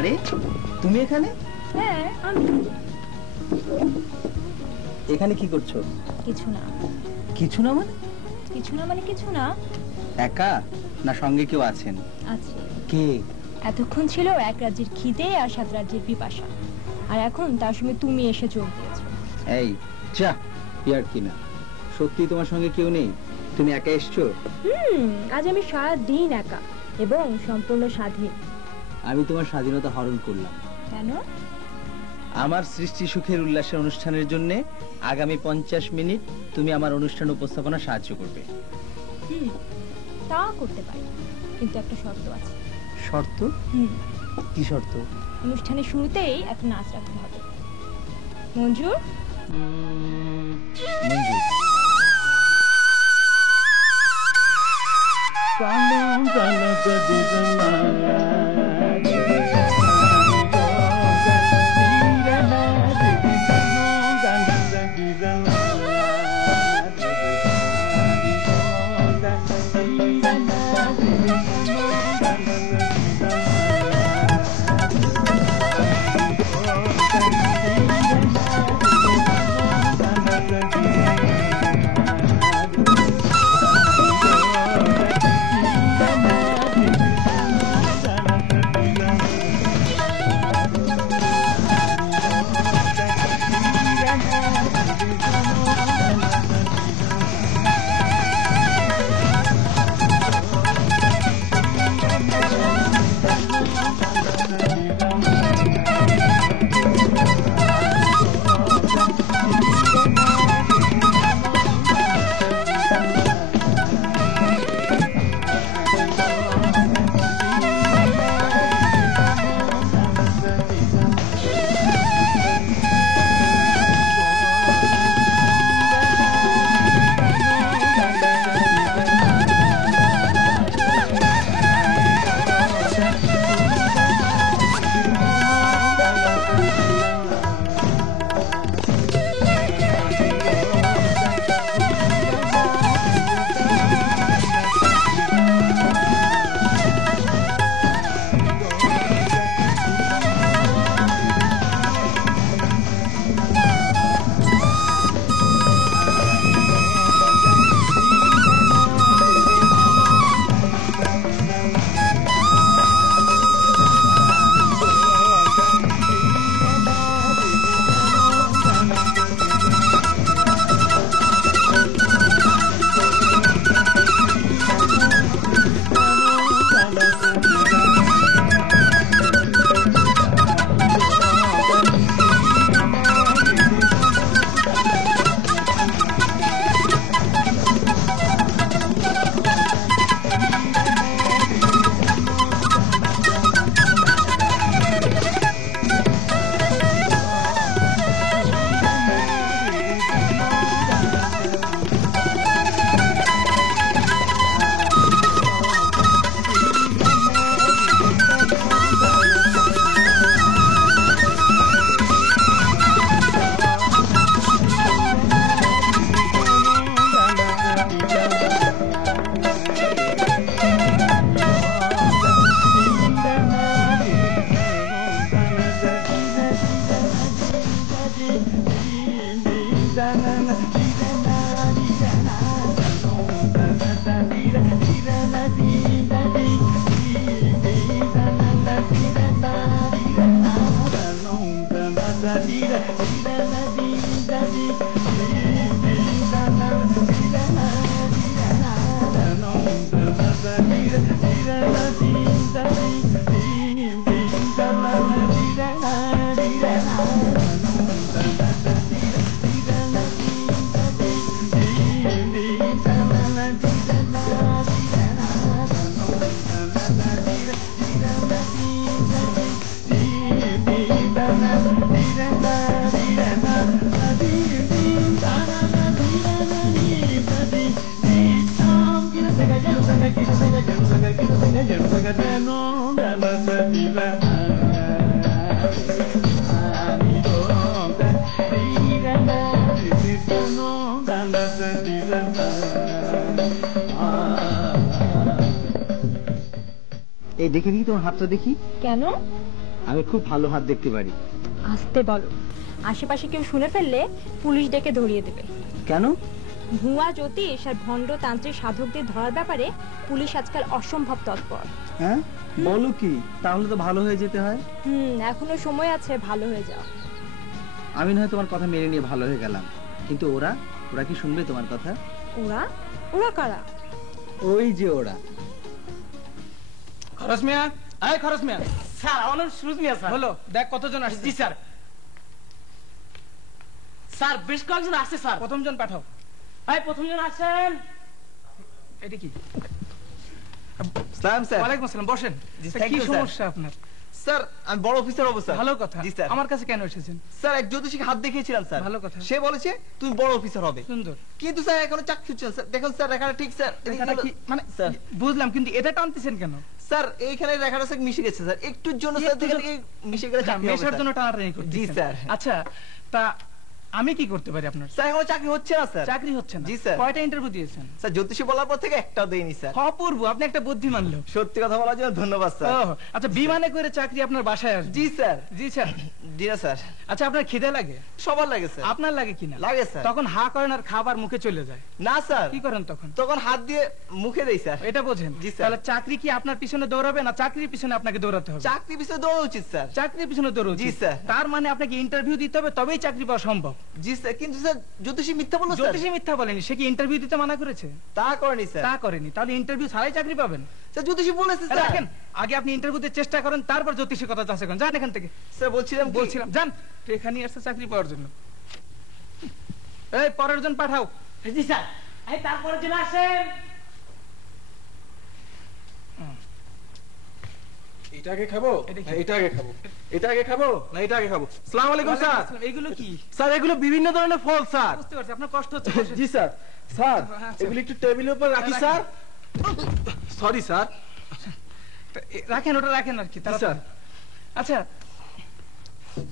আরে তুমি এখানে? হ্যাঁ আমি। এখানে কি করছো? কিছু না। কিছু না মানে? কিছু না মানে কিছু না। একা না সঙ্গে কেউ আছেন? আছে। কে? এতক্ষণ ছিল এক রাজ্যের খিদে আর 7 রাজ্যের পিপাসা, আর এখন তার সঙ্গে তুমি এসে যোগ দিয়েছো। এই যা, ইয়ার কি না, সত্যি তোমার সঙ্গে কেউ নেই? তুমি একা এসছো? আজ আমি সারা দিন একা এবং সম্পূর্ণ স্বাধীন। আমি তোমার স্বাধীনতা হরণ করলাম। কেন? আমার সৃষ্টি সুখের উল্লাসের অনুষ্ঠানের জন্য আগামী 50 মিনিট তুমি আমার অনুষ্ঠান উপস্থাপনা সাহায্য করবে। তা করতে পারি, কিন্তু একটা শর্ত আছে। শর্ত? কি শর্ত? অনুষ্ঠানের শুরুতেই একটা নাচ রাখতে হবে। মঞ্জুর? মঞ্জুর। এই দেখে দেখি তোমার হাতটা দেখি। কেন? আমি খুব ভালো হাত দেখতে পারি। আসতে বলো, আশেপাশে কেউ শুনে ফেললে পুলিশ ডেকে ধরিয়ে দেবে। কেন? ভুয়া জ্যোতিষ আর ভণ্ড তান্ত্রিক সাধকদের ধরার ব্যাপারে পুলিশ আজকাল অসম্ভব তৎপর। হ্যাঁ, বলো কি? তাহলে তো ভালো হয়ে যেতে হয়। এখনো সময় আছে, ভালো হয়ে যাও। আমি নয় তোমার কথা মেনে নিয়ে ভালো হয়ে গেলাম, কিন্তু ওরা ওরা কি শুনবে তোমার কথা? ওরা? ওরা কারা? ওই যে ওরা। খরচ মিয়া, আয় খরচ মিয়া। স্যার আমার নাম সুরজ মিয়া স্যার। হলো, দেখ কতজন আসছে। জি স্যার। স্যার বেশ কয়েকজন আসছে স্যার। প্রথম জন পাঠাও। ভাই প্রথম জন আসেন। এটা কি? সালাম স্যার। ওয়ালাইকুম আসসালাম, বসেন। জি, তা thank কি you, স্যার। সমস্যা আপনার? স্যার আমি বড় অফিসার হব স্যার। ভালো কথা। জি স্যার। আমার কাছে কেন এসেছেন? স্যার এক জ্যোতিষীকে হাত দেখিয়েছিলাম স্যার। ভালো কথা। সে বলেছে তুমি বড় অফিসার হবে। সুন্দর। কিন্তু স্যার এখনো চাকরি হচ্ছে না স্যার। দেখুন স্যার রেখাটা ঠিক স্যার। রেখাটা কি মানে? স্যার বুঝলাম, কিন্তু এটা টানতেছেন কেন? স্যার এইখানে রেখাটা স্যার মিশে গেছে স্যার। একটুর জন্য স্যার দেখেন এই মিশে গেলে চাকরি হবে মেশার স্যার। জন্য টানাটানি করতেছেন। জি স্যার। আচ্ছা, তা আমি কি করতে পারি আপনার? স্যার এখনো চাকরি হচ্ছে না স্যার। চাকরি হচ্ছে না? জি স্যার। কয়টা ইন্টারভিউ দিয়েছেন? স্যার জ্যোতিষী বলার পর থেকে একটাও দেইনি স্যার। অপূর্ব, আপনি একটা বুদ্ধিমান লোক। সত্যি কথা বলার জন্য ধন্যবাদ স্যার। ও, আচ্ছা, বিমানে করে চাকরি আপনার বাসায় আসবে? জি স্যার। জি স্যার। জি না স্যার। আচ্ছা, আপনার খিদে লাগে? সবার লাগে স্যার। আপনার লাগে কিনা? লাগে স্যার। তখন হা করেন আর খাবার মুখে চলে যায়। না স্যার। কি করেন তখন? তখন হাত দিয়ে মুখে দেই স্যার। এটা বোঝেন? জি স্যার। তাহলে চাকরি কি আপনার পিছনে দৌড়াবে না চাকরির পিছনে আপনাকে দৌড়াতে হবে? চাকরি পিছনে দৌড়া উচিত স্যার। চাকরির পিছনে দৌড়াবে। জি স্যার। তার মানে আপনাকে ইন্টারভিউ দিতে হবে, তবেই চাকরি পাওয়া সম্ভব। জি স্যার, কিন্তু স্যার জ্যোতিষী মিথ্যা বললো স্যার। জ্যোতিষী মিথ্যা বলেনি, সে কি ইন্টারভিউ দিতে মানা করেছে? তা করেনি স্যার। তা করেনি, তাহলে ইন্টারভিউ ছাড়াই চাকরি পাবেন? স্যার জ্যোতিষী বলেছে স্যার। রাখেন, আগে আপনি ইন্টারভিউতে চেষ্টা করেন, তারপর জ্যোতিষীর কথা যাচাই করেন। যান এখান থেকে। স্যার বলছিলাম যান, এখানে আসছে চাকরি পাওয়ার জন্য। এই পরের জন পাঠাও। জি স্যার। এই তারপরে জন আসেন। এটা আগে খাবো? এটা আগে খাবো? এটা আগে খাবো না এটা আগে খাবো? আসসালামু আলাইকুম স্যার। এগুলো কি? স্যার এগুলো বিভিন্ন ধরনের ফল স্যার। বুঝতে পারছি, আপনার কষ্ট হচ্ছে। জি স্যার। স্যার আচ্ছা। এগুলো একটু টেবিলের উপর রাখি রাখেন। স্যার। Sorry sir. রাখেন, ওটা রাখেন আর কি। স্যার। আচ্ছা,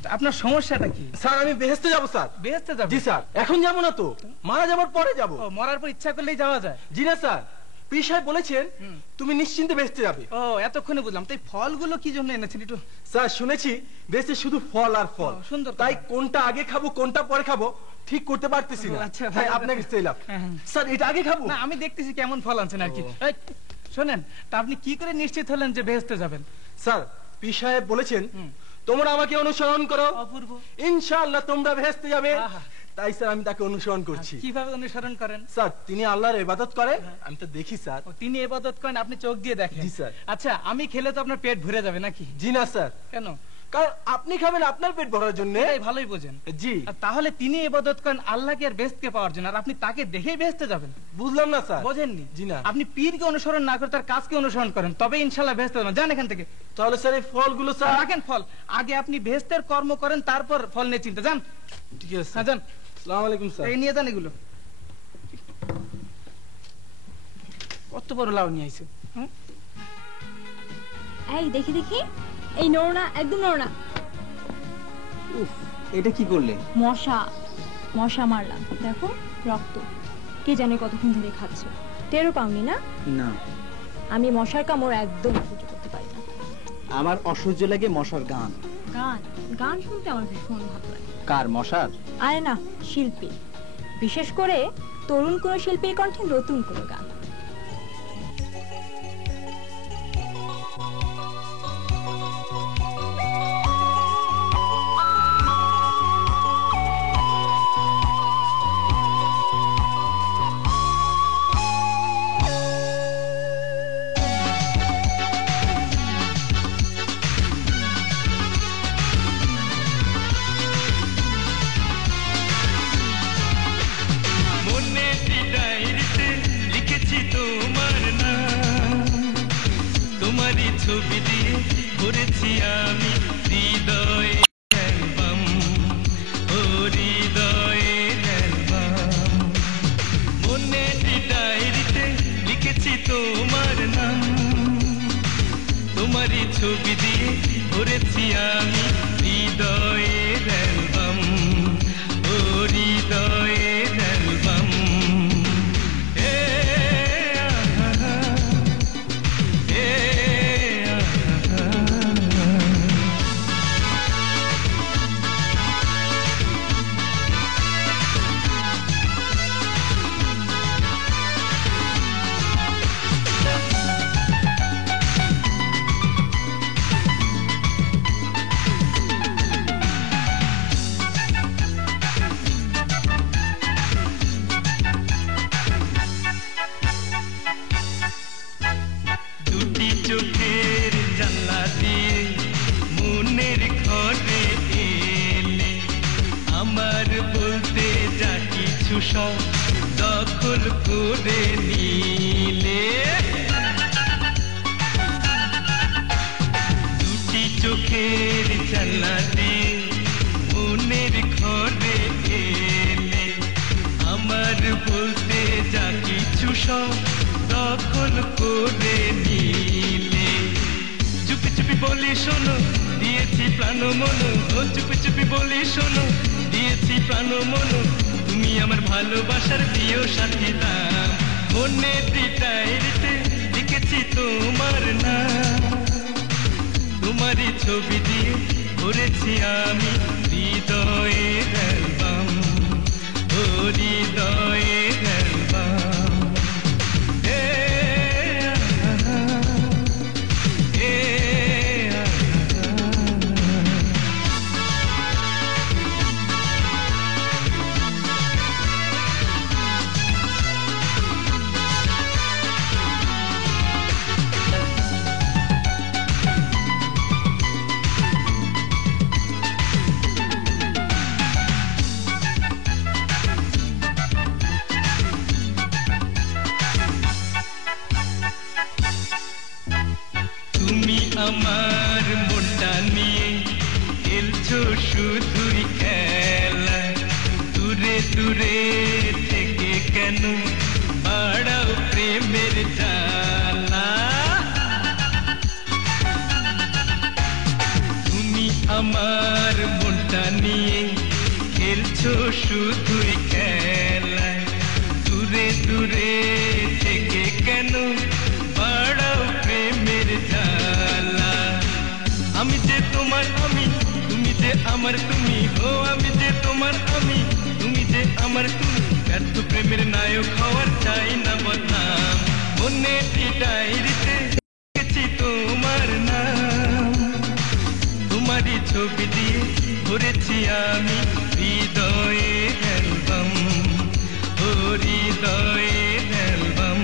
তা আপনার সমস্যাটা কি? স্যার আমি বেহেশতে যাব স্যার। বেহেশতে যাবেন? জি স্যার। এখন যাব না তো, মারা যাবার পরে যাব। ও, মরার পর ইচ্ছা করলেই যাওয়া যায়? জি না স্যার, পীর সাহেব বলেছেন তুমি নিশ্চিন্তে বেহেশতে যাবে। ও, এতক্ষণে বুঝলাম। তাই ফলগুলো কি জন্য এনেছেন একটু? স্যার শুনেছি বেহেশতে শুধু ফল আর ফল। ও, সুন্দর কথা। তাই কোনটা আগে খাবো কোনটা পরে খাবো ঠিক করতে পারতেছি না। ও, আচ্ছা, তাই ভালো আপনাকে কথা। চাইলাম। হ্যাঁ, হ্যাঁ। স্যার এটা আগে খাবো? না, আমি দেখতেছি কেমন ফল আনছেন আর কি। ও। এই, শোনেন, তা আপনি কি করে নিশ্চিত হলেন যে বেহেশতে যাবেন? স্যার পীর সাহেব বলেছেন তোমরা আমাকে অনুসরণ করো, অপূর্ব। ইনশাআল্লাহ তোমরা বেহেশতে যাবে। আহা। তাই স্যার আমি তাকে অনুসরণ করছি। কিভাবে অনুসরণ করেন? স্যার তিনি আল্লাহর ইবাদত করে, আমি তো দেখি স্যার। ও, তিনি ইবাদত করেন, আপনি চোখ দিয়ে দেখেন? জি, স্যার। আচ্ছা, আমি খেলে তো আপনার পেট ভরে যাবে নাকি? জি না স্যার, কেন? কারণ আপনি খাবেন আপনার পেট ভরার জন্য। এটাই ভালোই বোঝেন। জি। আর তাহলে তিনি ইবাদত করেন আল্লাহকে আর বেহেশতকে পাওয়ার জন্য, আর আপনি তাকে দেখেই বেহেশতে যাবেন? বুঝলাম না স্যার। বোঝেননি? জি না। আপনি পীরকে অনুসরণ না করে তার কাজকে অনুসরণ করেন, তবে ইনশাআল্লাহ বেহেশতে যাবেন। যান এখান থেকে। তাহলে স্যার এই ফলগুলো স্যার। রাখেন ফল, আগে আপনি বেহেশতের কর্ম করেন, তারপর ফল নিয়ে চিন্তা। যান। ঠিক আছে হ্যাঁ, যান। আসসালামু আলাইকুম স্যার। এই নিয়ে যান এগুলো। কত বড় লাউ নিয়ে আইছে। এই দেখি দেখি, এই নড়ো না, একদম নড়ো না। উফ, এটা কি করলে? মশা, মশা মারলাম। দেখো রক্ত। কে জানে কতক্ষণ ধরে খাচ্ছে, টেরও পাওনি না? না, আমি মশার কামড় একদম সহ্য করতে পারি না। আমার অসহ্য লাগে মশার গান। গান, গান শুনতে আমার ভীষণ ভালো লাগে। কার? মশার? আরে না, শিল্পী, বিশেষ করে তরুণ কোনো শিল্পীর কণ্ঠে নতুন কোনো গান। ছবি দিয়ে ভরেছি আমি হৃদয়ে অ্যালবাম, ও হৃদয়ে অ্যালবাম। মনে ডায়েরিতে লিখেছি তোমার নাম, তোমারই ছবি দিয়ে ভরেছি আমি হৃদয়ে অ্যালবাম, ও হৃদয়ে অ্যালবাম। সব দখল করে নিলে দুটি চোখের জানলা দিয়ে মনের ঘরে এলে আমার বলতে যা কিছু সব দখল করে নিলে চুপি চুপি বলি শোনো দিয়েছি প্রাণ মন ও চুপি চুপি বলি শোনো দিয়েছি প্রাণ মন তুমি আমার ভালোবাসার প্রিয় সাথী নাম মনে ডায়েরিতে লিখেছি তোমার নাম তোমারই ছবি দিয়ে ভরেছি আমি হৃদয়ের অ্যালবাম ও হৃদয়ের অ্যালবাম তুমি আমার মনটা নিয়ে খেলছো শুধুই খেলা দূরে দূরে থেকে কেন বাড়াও প্রেমের জ্বালা তুমি আমার মনটা নিয়ে খেলছো শুধুই খেলা দূরে দূরে থেকে কেন বাড়াও প্রেমের জ্বালা আমি যে তোমার আমি তুমি যে আমার তুমি ও আমি যে তোমার আমি তুমি যে আমার তুমি ব্যর্থ প্রেমের নায়ক হওয়ার চাই না বদনাম মনে ডায়েরিতে লিখেছি তোমার নাম তোমারই ছবি দিয়ে ভরেছি আমি হৃদয়ের অ্যালবাম ও হৃদয়ের অ্যালবাম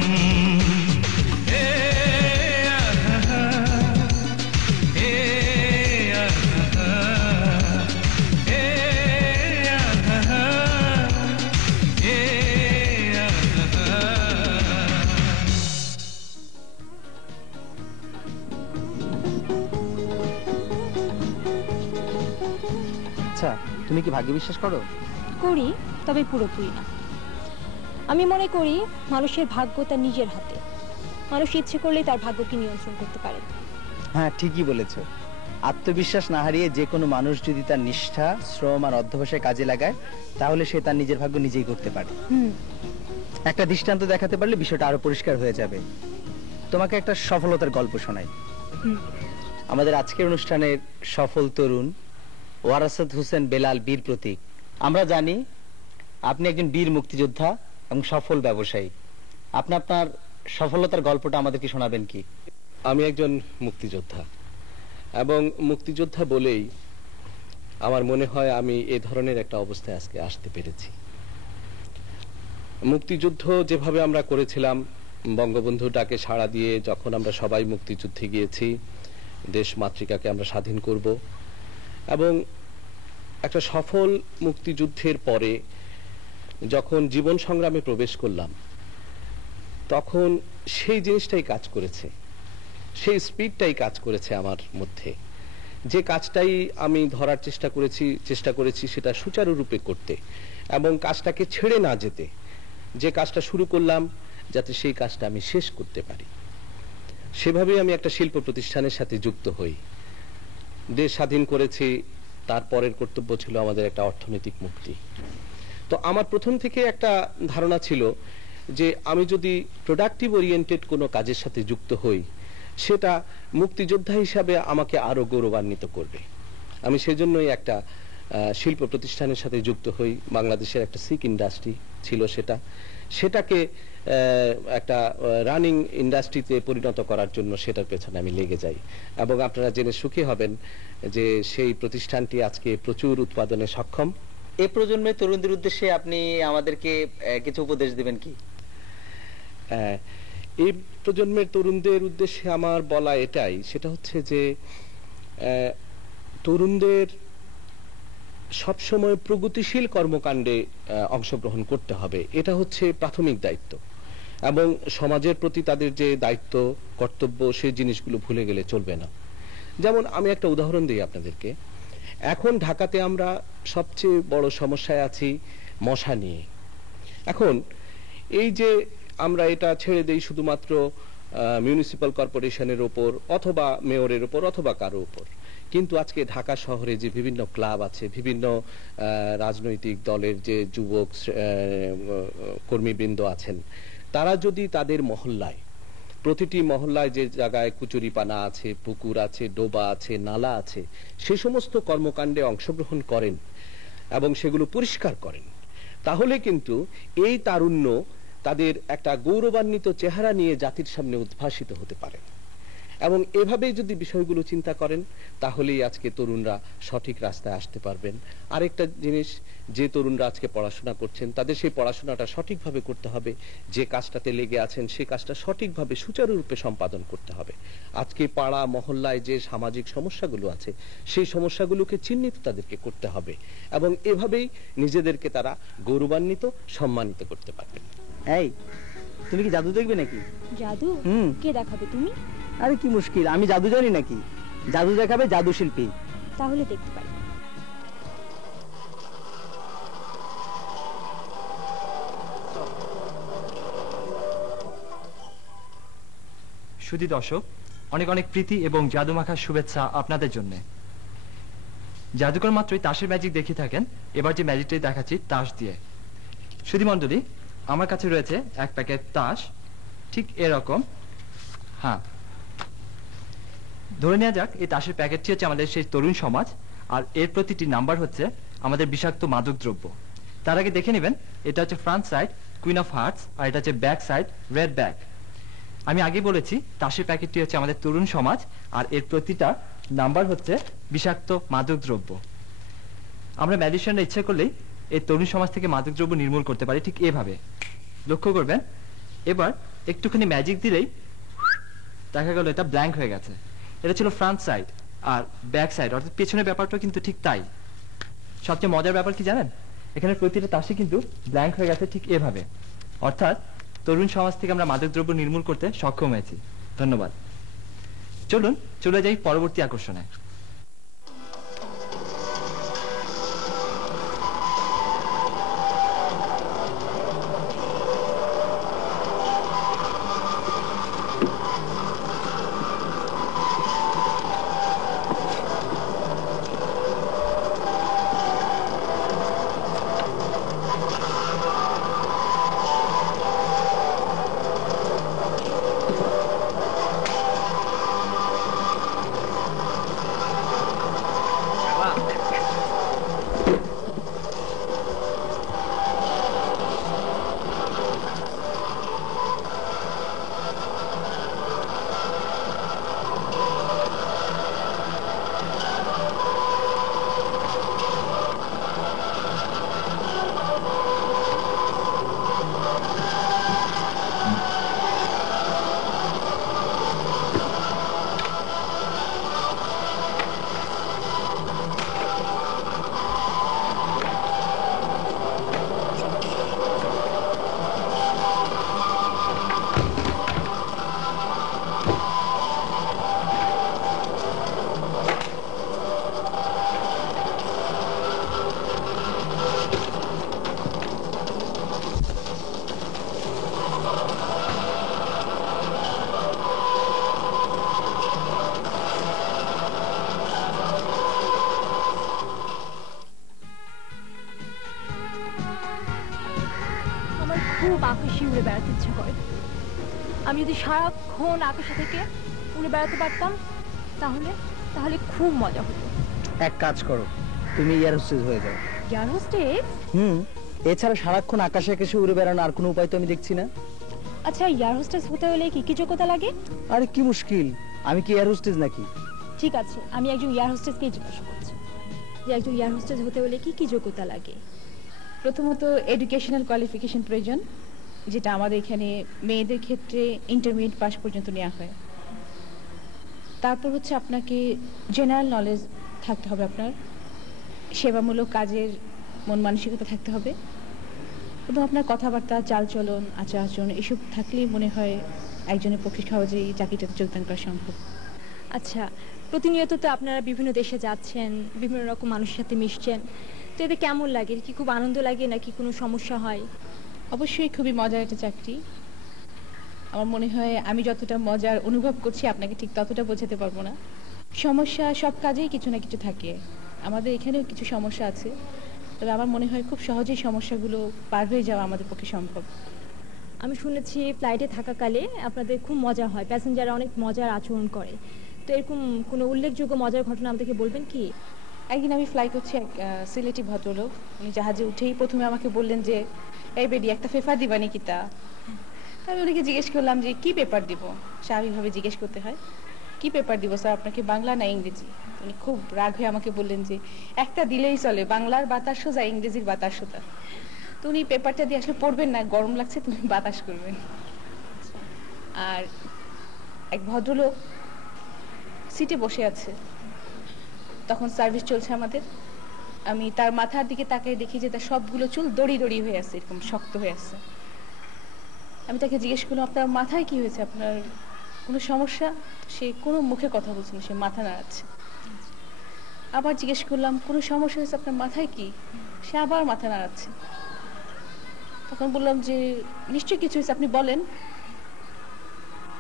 আচ্ছা, তুমি কি ভাগ্যে বিশ্বাস করো? করি, তবে পুরোপুরি না। আমি মনে করি মানুষের ভাগ্য তার নিজের হাতে। মানুষ ইচ্ছে করলে তার ভাগ্যকে নিয়ন্ত্রণ করতে পারে। হ্যাঁ, ঠিকই বলেছো। আত্মবিশ্বাস না হারিয়ে যে কোনো মানুষ যদি তার নিষ্ঠা, শ্রম আর অধ্যবসায় কাজে লাগায়, তাহলে সে তার নিজের ভাগ্য নিজেই করতে পারে। একটা দৃষ্টান্ত দেখাতে পারলে বিষয়টা আরো পরিষ্কার হয়ে যাবে। তোমাকে একটা সফলতার গল্প শোনাই। আমাদের আজকের অনুষ্ঠানের সফল তরুণ ওয়ারাসাত হোসেন বেলাল বীর প্রতীক। আমরা জানি আপনি একজন বীর মুক্তিযোদ্ধা এবং সফল ব্যবসায়ী। আপনি আপনার সফলতার গল্পটা আমাদেরকে শোনাবেন কি? আমি একজন মুক্তিযোদ্ধা এবং মুক্তিযোদ্ধা বলেই আমার মনে হয় আমি এ ধরনের একটা অবস্থায় আজকে আসতে পেরেছি। মুক্তিযুদ্ধ যেভাবে আমরা করেছিলাম, বঙ্গবন্ধু ডাকে সাড়া দিয়ে যখন আমরা সবাই মুক্তিযুদ্ধে গিয়েছি, দেশ মাতৃকাকে আমরা স্বাধীন করব, এবং একটা সফল মুক্তিযুদ্ধের পরে যখন জীবন সংগ্রামে প্রবেশ করলাম, তখন সেই জিনিসটাই কাজ করেছে, সেই স্পিডটাই কাজ করেছে আমার মধ্যে। যে কাজটাই আমি ধরার চেষ্টা করেছি সেটা সুচারুরূপে করতে এবং কাজটাকে ছেড়ে না যেতে, যে কাজটা শুরু করলাম যাতে সেই কাজটা আমি শেষ করতে পারি। সেভাবেই আমি একটা শিল্প প্রতিষ্ঠানের সাথে যুক্ত হই। দেশ স্বাধীন করেছি, তারপরের কর্তব্য ছিল আমাদের একটা অর্থনৈতিক মুক্তি। তো আমার প্রথম থেকে একটা ধারণা ছিল যে আমি যদি প্রোডাক্টিভ ওরিয়েন্টেড কোনো কাজের সাথে যুক্ত হই, সেটা মুক্তিযোদ্ধা হিসাবে আমাকে আরো গৌরবান্বিত করবে। আমি সেজন্যই একটা শিল্প প্রতিষ্ঠানের সাথে যুক্ত হই। বাংলাদেশের একটা সিক ইন্ডাস্ট্রি ছিল, সেটাকে একটা রানিং ইন্ডাস্ট্রিতে পরিণত করার জন্য সেটার পেছনে আমি লেগে যাই। এবং আপনারা জেনে সুখী হবেন যে সেই প্রতিষ্ঠানটি আজকে প্রচুর উৎপাদনে সক্ষম। এই প্রজন্মের তরুণদের উদ্দেশ্যে আপনি আমাদেরকে কিছু উপদেশ দিবেন কি? এই প্রজন্মের তরুণদের উদ্দেশ্যে আমার বলা এটাই, সেটা হচ্ছে যে তরুণদের সবসময় প্রগতিশীল কর্মকাণ্ডে অংশগ্রহণ করতে হবে, এটা হচ্ছে প্রাথমিক দায়িত্ব। এবং সমাজের প্রতি তাদের যে দায়িত্ব কর্তব্য সেই জিনিসগুলো ভুলে গেলে চলবে না। যেমন আমি একটা উদাহরণ দিই আপনাদেরকে। এখন ঢাকাতে আমরা সবচেয়ে বড় সমস্যায় আছি মশা নিয়ে। এখন এই যে আমরা এটা ছেড়ে দেই শুধুমাত্র মিউনিসিপ্যাল কর্পোরেশনের উপর অথবা মেয়রের উপর অথবা কারো উপর, কিন্তু আজকে ঢাকা শহরে যে বিভিন্ন ক্লাব আছে, বিভিন্ন রাজনৈতিক দলের যে যুবক কর্মীবৃন্দ আছেন, তারা যদি তাদের মহল্লায়, প্রতিটি মহল্লায় যে জায়গায় কুচুরিপানা আছে, পুকুর আছে, ডোবা আছে, নালা আছে, সে সমস্ত কর্মকাণ্ডে অংশগ্রহণ করেন এবং সেগুলো পরিষ্কার করেন, তাহলে কিন্তু এই তারুণ্য তাদের একটা গৌরবান্বিত চেহারা নিয়ে জাতির সামনে উদ্ভাসিত হতে পারে। এবং এভাবেই যদি বিষয়গুলো চিন্তা করেন তাহলেই আজকে তরুণরা সঠিক রাস্তায় আসতে পারবেন। আরেকটা জিনিস, যে তরুণরা আজকে পড়াশোনা করছেন তাদের সেই পড়াশোনাটা সঠিকভাবে করতে হবে, যে কাজটাতে লেগে আছেন সেই কাজটা সঠিকভাবে সুচারুরূপে সম্পাদন করতে হবে। আজকে পাড়া মহল্লায় যে সামাজিক সমস্যাগুলো আছে সেই সমস্যাগুলোকে চিহ্নিত তাদেরকে করতে হবে এবং এভাবেই নিজেদেরকে তারা গৌরবান্বিত সম্মানিত করতে পারবে। এই, তুমি কি জাদু দেখবে নাকি? জাদু? কে দেখাবে তুমি? আরে কি মুশকিল, আমি জাদু জানি নাকি? জাদু দেখাবে জাদু শিল্পী। তাহলে দেখতে পারি। সুধী দর্শক, অনেক অনেক প্রীতি এবং জাদুমাখার শুভেচ্ছা আপনাদের জন্য। জাদুকর মাত্রই তাসের ম্যাজিক দেখিয়ে থাকেন, এবার যে ম্যাজিকটাই দেখাচ্ছি তাস দিয়ে। সুধী মণ্ডলী, আমার কাছে রয়েছে এক প্যাকেট তাস, ঠিক এরকম। হ্যাঁ, ধরে নেওয়া যাক এই তাসের প্যাকেটটি হচ্ছে আমাদের সেই তরুণ সমাজ, আর এর প্রতিটি নাম্বার হচ্ছে আমাদের বিষাক্ত মাদক দ্রব্য। তার আগে দেখে নেবেন, এটা হচ্ছে front side queen of hearts, আর এটা হচ্ছে ব্যাক সাইড রেড ব্যাক। আমি আগে বলেছি তাসের প্যাকেটটি হচ্ছে আমাদের তরুণ সমাজ, আর এর প্রতিটা নাম্বার হচ্ছে বিষাক্ত মাদক দ্রব্য। আমরা ম্যাজিশিয়ানরা ইচ্ছে করলেই এই তরুণ সমাজ থেকে মাদক দ্রব্য নির্মূল করতে পারি, ঠিক এভাবে। লক্ষ্য করবেন, এবার একটুখানি ম্যাজিক দিলেই দেখা গেল এটা ব্ল্যাঙ্ক হয়ে গেছে। এটা ছিল ফ্রন্ট সাইড, আর ব্যাক সাইড অর্থাৎ পেছনের ব্যাপারটা কিন্তু ঠিক তাই। সবচেয়ে মজার ব্যাপার কি জানেন, এখানে প্রতিটা তাসে কিন্তু ব্ল্যাঙ্ক হয়ে গেছে ঠিক এভাবে, অর্থাৎ তরুণ সমাজ থেকে আমরা মাদকদ্রব্য নির্মূল করতে সক্ষম হয়েছি। ধন্যবাদ। চলুন চলে যাই পরবর্তী আকর্ষণে। খুব আকাশে উড়ে বেড়াতে ইচ্ছা করে। আমি যদি সারাক্ষণ আকাশে থেকে উড়ে বেড়াতে পারতাম তাহলে তাহলে খুব মজা হতো। এক কাজ করো, তুমি এয়ার হোস্টেস হয়ে যাও। Air hostess? এছাড়া সারাক্ষণ আকাশে আকাশে উড়ে বেড়ানো আর কোনো উপায় তো আমি দেখছি না। আচ্ছা, এয়ার হোস্টেস হতে হলে কি কি যোগ্যতা লাগে? আরে কি মুশকিল, আমি কি এয়ার হোস্টেস নাকি? ঠিক আছে, আমি একজন এয়ার হোস্টেসকেই জিজ্ঞাসা করছি যে একজন এয়ার হোস্টেস হতে হলে কি কি যোগ্যতা লাগে। প্রথমত এডুকেশনাল কোয়ালিফিকেশন প্রয়োজন, যেটা আমাদের এখানে মেয়েদের ক্ষেত্রে ইন্টারমিডিয়েট পাস পর্যন্ত নেওয়া হয়। তারপর হচ্ছে আপনাকে জেনারেল নলেজ থাকতে হবে আপনার, সেবামূলক কাজের মন মানসিকতা থাকতে হবে এবং আপনার কথাবার্তা চালচলন আচার আচরণ এসব থাকলেই মনে হয় একজনের পক্ষে সহজেই চাকরিটাতে যোগদান করা সম্ভব। আচ্ছা, প্রতিনিয়ত তো আপনারা বিভিন্ন দেশে যাচ্ছেন, বিভিন্ন রকম মানুষের সাথে মিশছেন, তো এতে কেমন লাগে? কি খুব আনন্দ লাগে নাকি কোনো সমস্যা হয়? অবশ্যই খুবই মজার একটা চাকরি। আমার মনে হয় আমি যতটা মজার অনুভব করছি আপনাকে ঠিক ততটা বোঝাতে পারবো না। সমস্যা সব কাজেই কিছু না কিছু থাকে, আমাদের এখানেও কিছু সমস্যা আছে, তবে আমার মনে হয় খুব সহজেই সমস্যাগুলো পার হয়ে যাওয়া আমাদের পক্ষে সম্ভব। আমি শুনেছি ফ্লাইটে থাকাকালে আপনাদের খুব মজা হয়, প্যাসেঞ্জাররা অনেক মজার আচরণ করে, তো এরকম কোনো উল্লেখযোগ্য মজার ঘটনা আমাদেরকে বলবেন কি? একদিন আমি ফ্লাই করছি, এক সিলেটি ভদ্রলোক উনি জাহাজে উঠেই প্রথমে আমাকে বললেন যে এই বেডি একটা পেপার দিবা নাকি তা। আমি ওনাকে জিজ্ঞেস করলাম যে কি পেপার দিব, স্বাভাবিকভাবে জিজ্ঞেস করতে হয়, কি পেপার দিব স্যার আপনাকে, বাংলা না ইংরেজি? উনি খুব রাগ হয়ে আমাকে বললেন যে একটা দিলেই চলে, বাংলার বাতাস সোজা ইংরেজির বাতাস সোজা। তো উনি পেপারটা দিয়ে আসলে পড়বেন না, গরম লাগছে তুমি বাতাস করবেন। আর এক ভদ্রলোক সিটে বসে আছে, তখন সার্ভিস চলছে আমাদের, আমি তার মাথার দিকে তাকিয়ে দেখি যে তার সবগুলো চুল দড়ি দড়ি হয়ে আছে, এরকম শক্ত হয়ে আছে। আমি তাকে জিজ্ঞেস করলাম আপনার মাথায় কি হয়েছে, আপনার কোনো সমস্যা? সে কোনো মুখে কথা বলছে না, সে মাথা নাড়াচ্ছে। আবার জিজ্ঞেস করলাম কোনো সমস্যা হয়েছে আপনার মাথায় কি, সে আবার মাথা নাড়াচ্ছে। তখন বললাম যে নিশ্চয়ই কিছু হয়েছে, আপনি বলেন।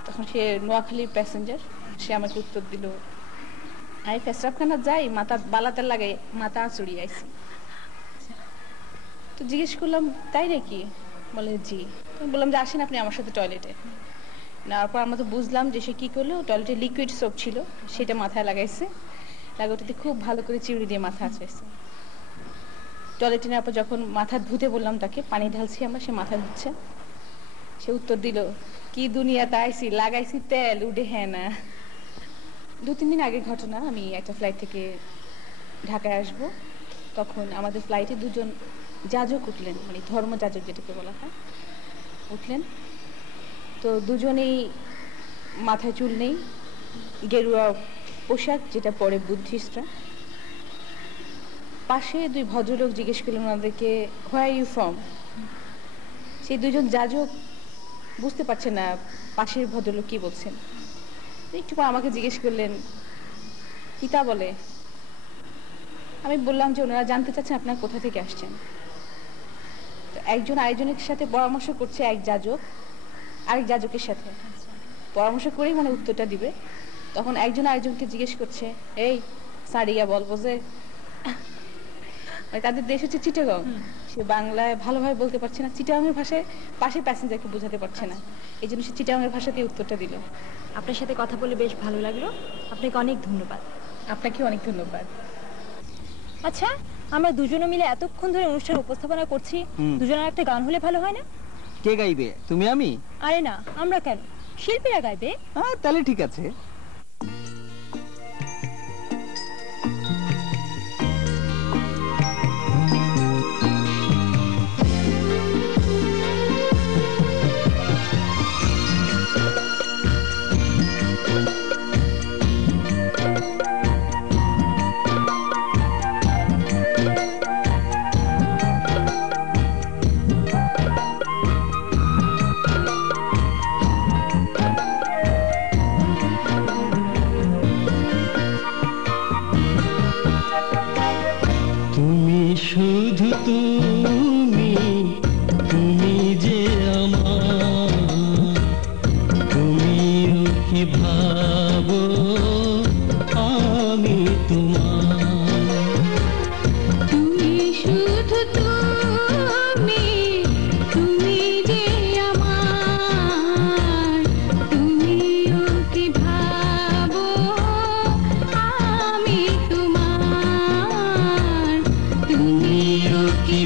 তখন সে নোয়াখালীর প্যাসেঞ্জার, সে আমাকে উত্তর দিল আমি পেশরাবখানা যাই, মাথা বালাতে লাগাই মাথা চড়িয়ে আইছি। তো জিজ্ঞেস করলাম তাই নাকি, বলে জি। আমি বললাম যে আসেন আপনি আমার সাথে টয়লেটে। নেওয়ার পর আমরা তো বুঝলাম যে সে কি করলো, টয়লেটে লিকুইড সোপ ছিল সেটা মাথায় লাগাইছে, লাগাতে খুব ভালো করে চিউড়ি দিয়ে মাথা আঁচড়াইছে। টয়লেটে নেওয়ার পর যখন মাথা ধুতে বললাম তাকে, পানি ঢালছি আমরা, সে মাথা ধুচ্ছে। সে উত্তর দিল কি দুনিয়াতে আইছি, লাগাইছি তেল উঠে হ্যাঁ না। 2-3 দিন আগের ঘটনা, আমি একটা ফ্লাইট থেকে ঢাকায় আসব, তখন আমাদের ফ্লাইটে দুজন যাজক উঠলেন, মানে ধর্ম যাজক যেটাকে বলা হয়, উঠলেন। তো দুজনেই মাথায় চুল নেই, গেরুয়া পোশাক যেটা পরে বুদ্ধিস্টরা। পাশে 2 ভদ্রলোক জিজ্ঞেস করলেন ওনাদেরকে হোয়ার ইউ ফ্রম। সেই দুজন যাজক বুঝতে পারছে না পাশের ভদ্রলোক কি বলছেন, একটু পর আমাকে জিজ্ঞেস করলেন কিতা বলে। আমি বললাম যে ওনারা জানতে চাচ্ছেন আপনারা কোথা থেকে আসছেন। তো একজন আরেকজনের সাথে পরামর্শ করছে, এক যাজক আরেক যাজকের সাথে পরামর্শ করেই মানে উত্তরটা দিবে। তখন একজন আরেকজনকে জিজ্ঞেস করছে এই সারিয়া বলবো যে তাদের দেশ হচ্ছে চিটাগং, সে বাংলায় ভালোভাবে বলতে পারছে না, চিটাগংয়ের ভাষায় পাশে প্যাসেঞ্জারকে বোঝাতে পারছে না, এই জন্য সে চিটাগংয়ের ভাষাতেই উত্তরটা দিল। আপনার সাথে কথা বলে বেশ ভালো লাগলো, আপনাকে অনেক ধন্যবাদ। আপনাকে অনেক ধন্যবাদ। আচ্ছা, আমরা দুজনে মিলে এতক্ষণ ধরে অনুষ্ঠান উপস্থাপনা করছি, দুজনের একটা গান হলে ভালো হয় না? কে গাইবে, তুমি আমি? আরে না, আমরা কেন, শিল্পীরা গাইবে। তাহলে ঠিক আছে। শুধু তুমি, তুমি যে আমার, তুমিও কি ভাবো আমি তোমার। তুমি শুধু তুমি, তুমি যে আমার, তুমিও কি ভাবো আমি তোমার, তুমিও কি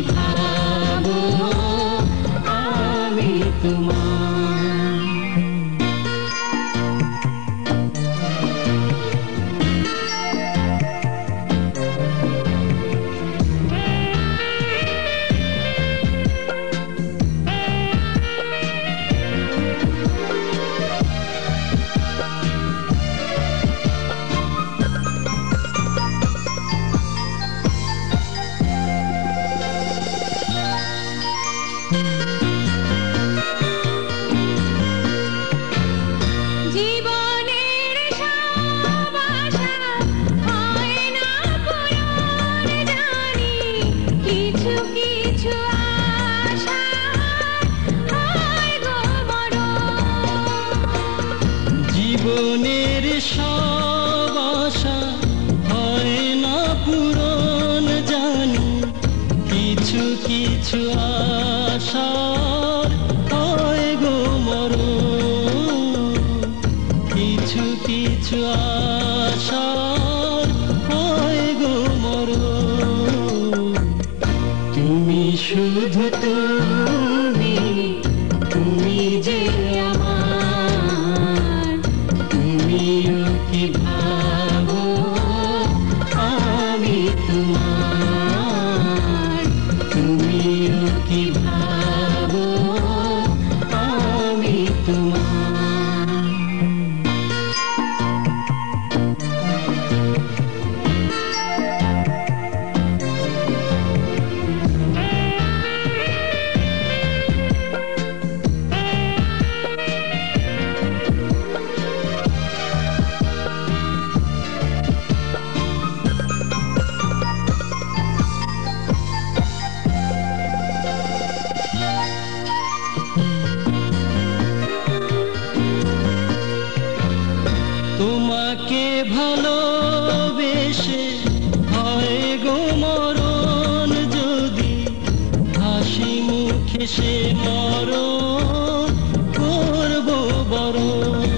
সে মরণ করব বরণ।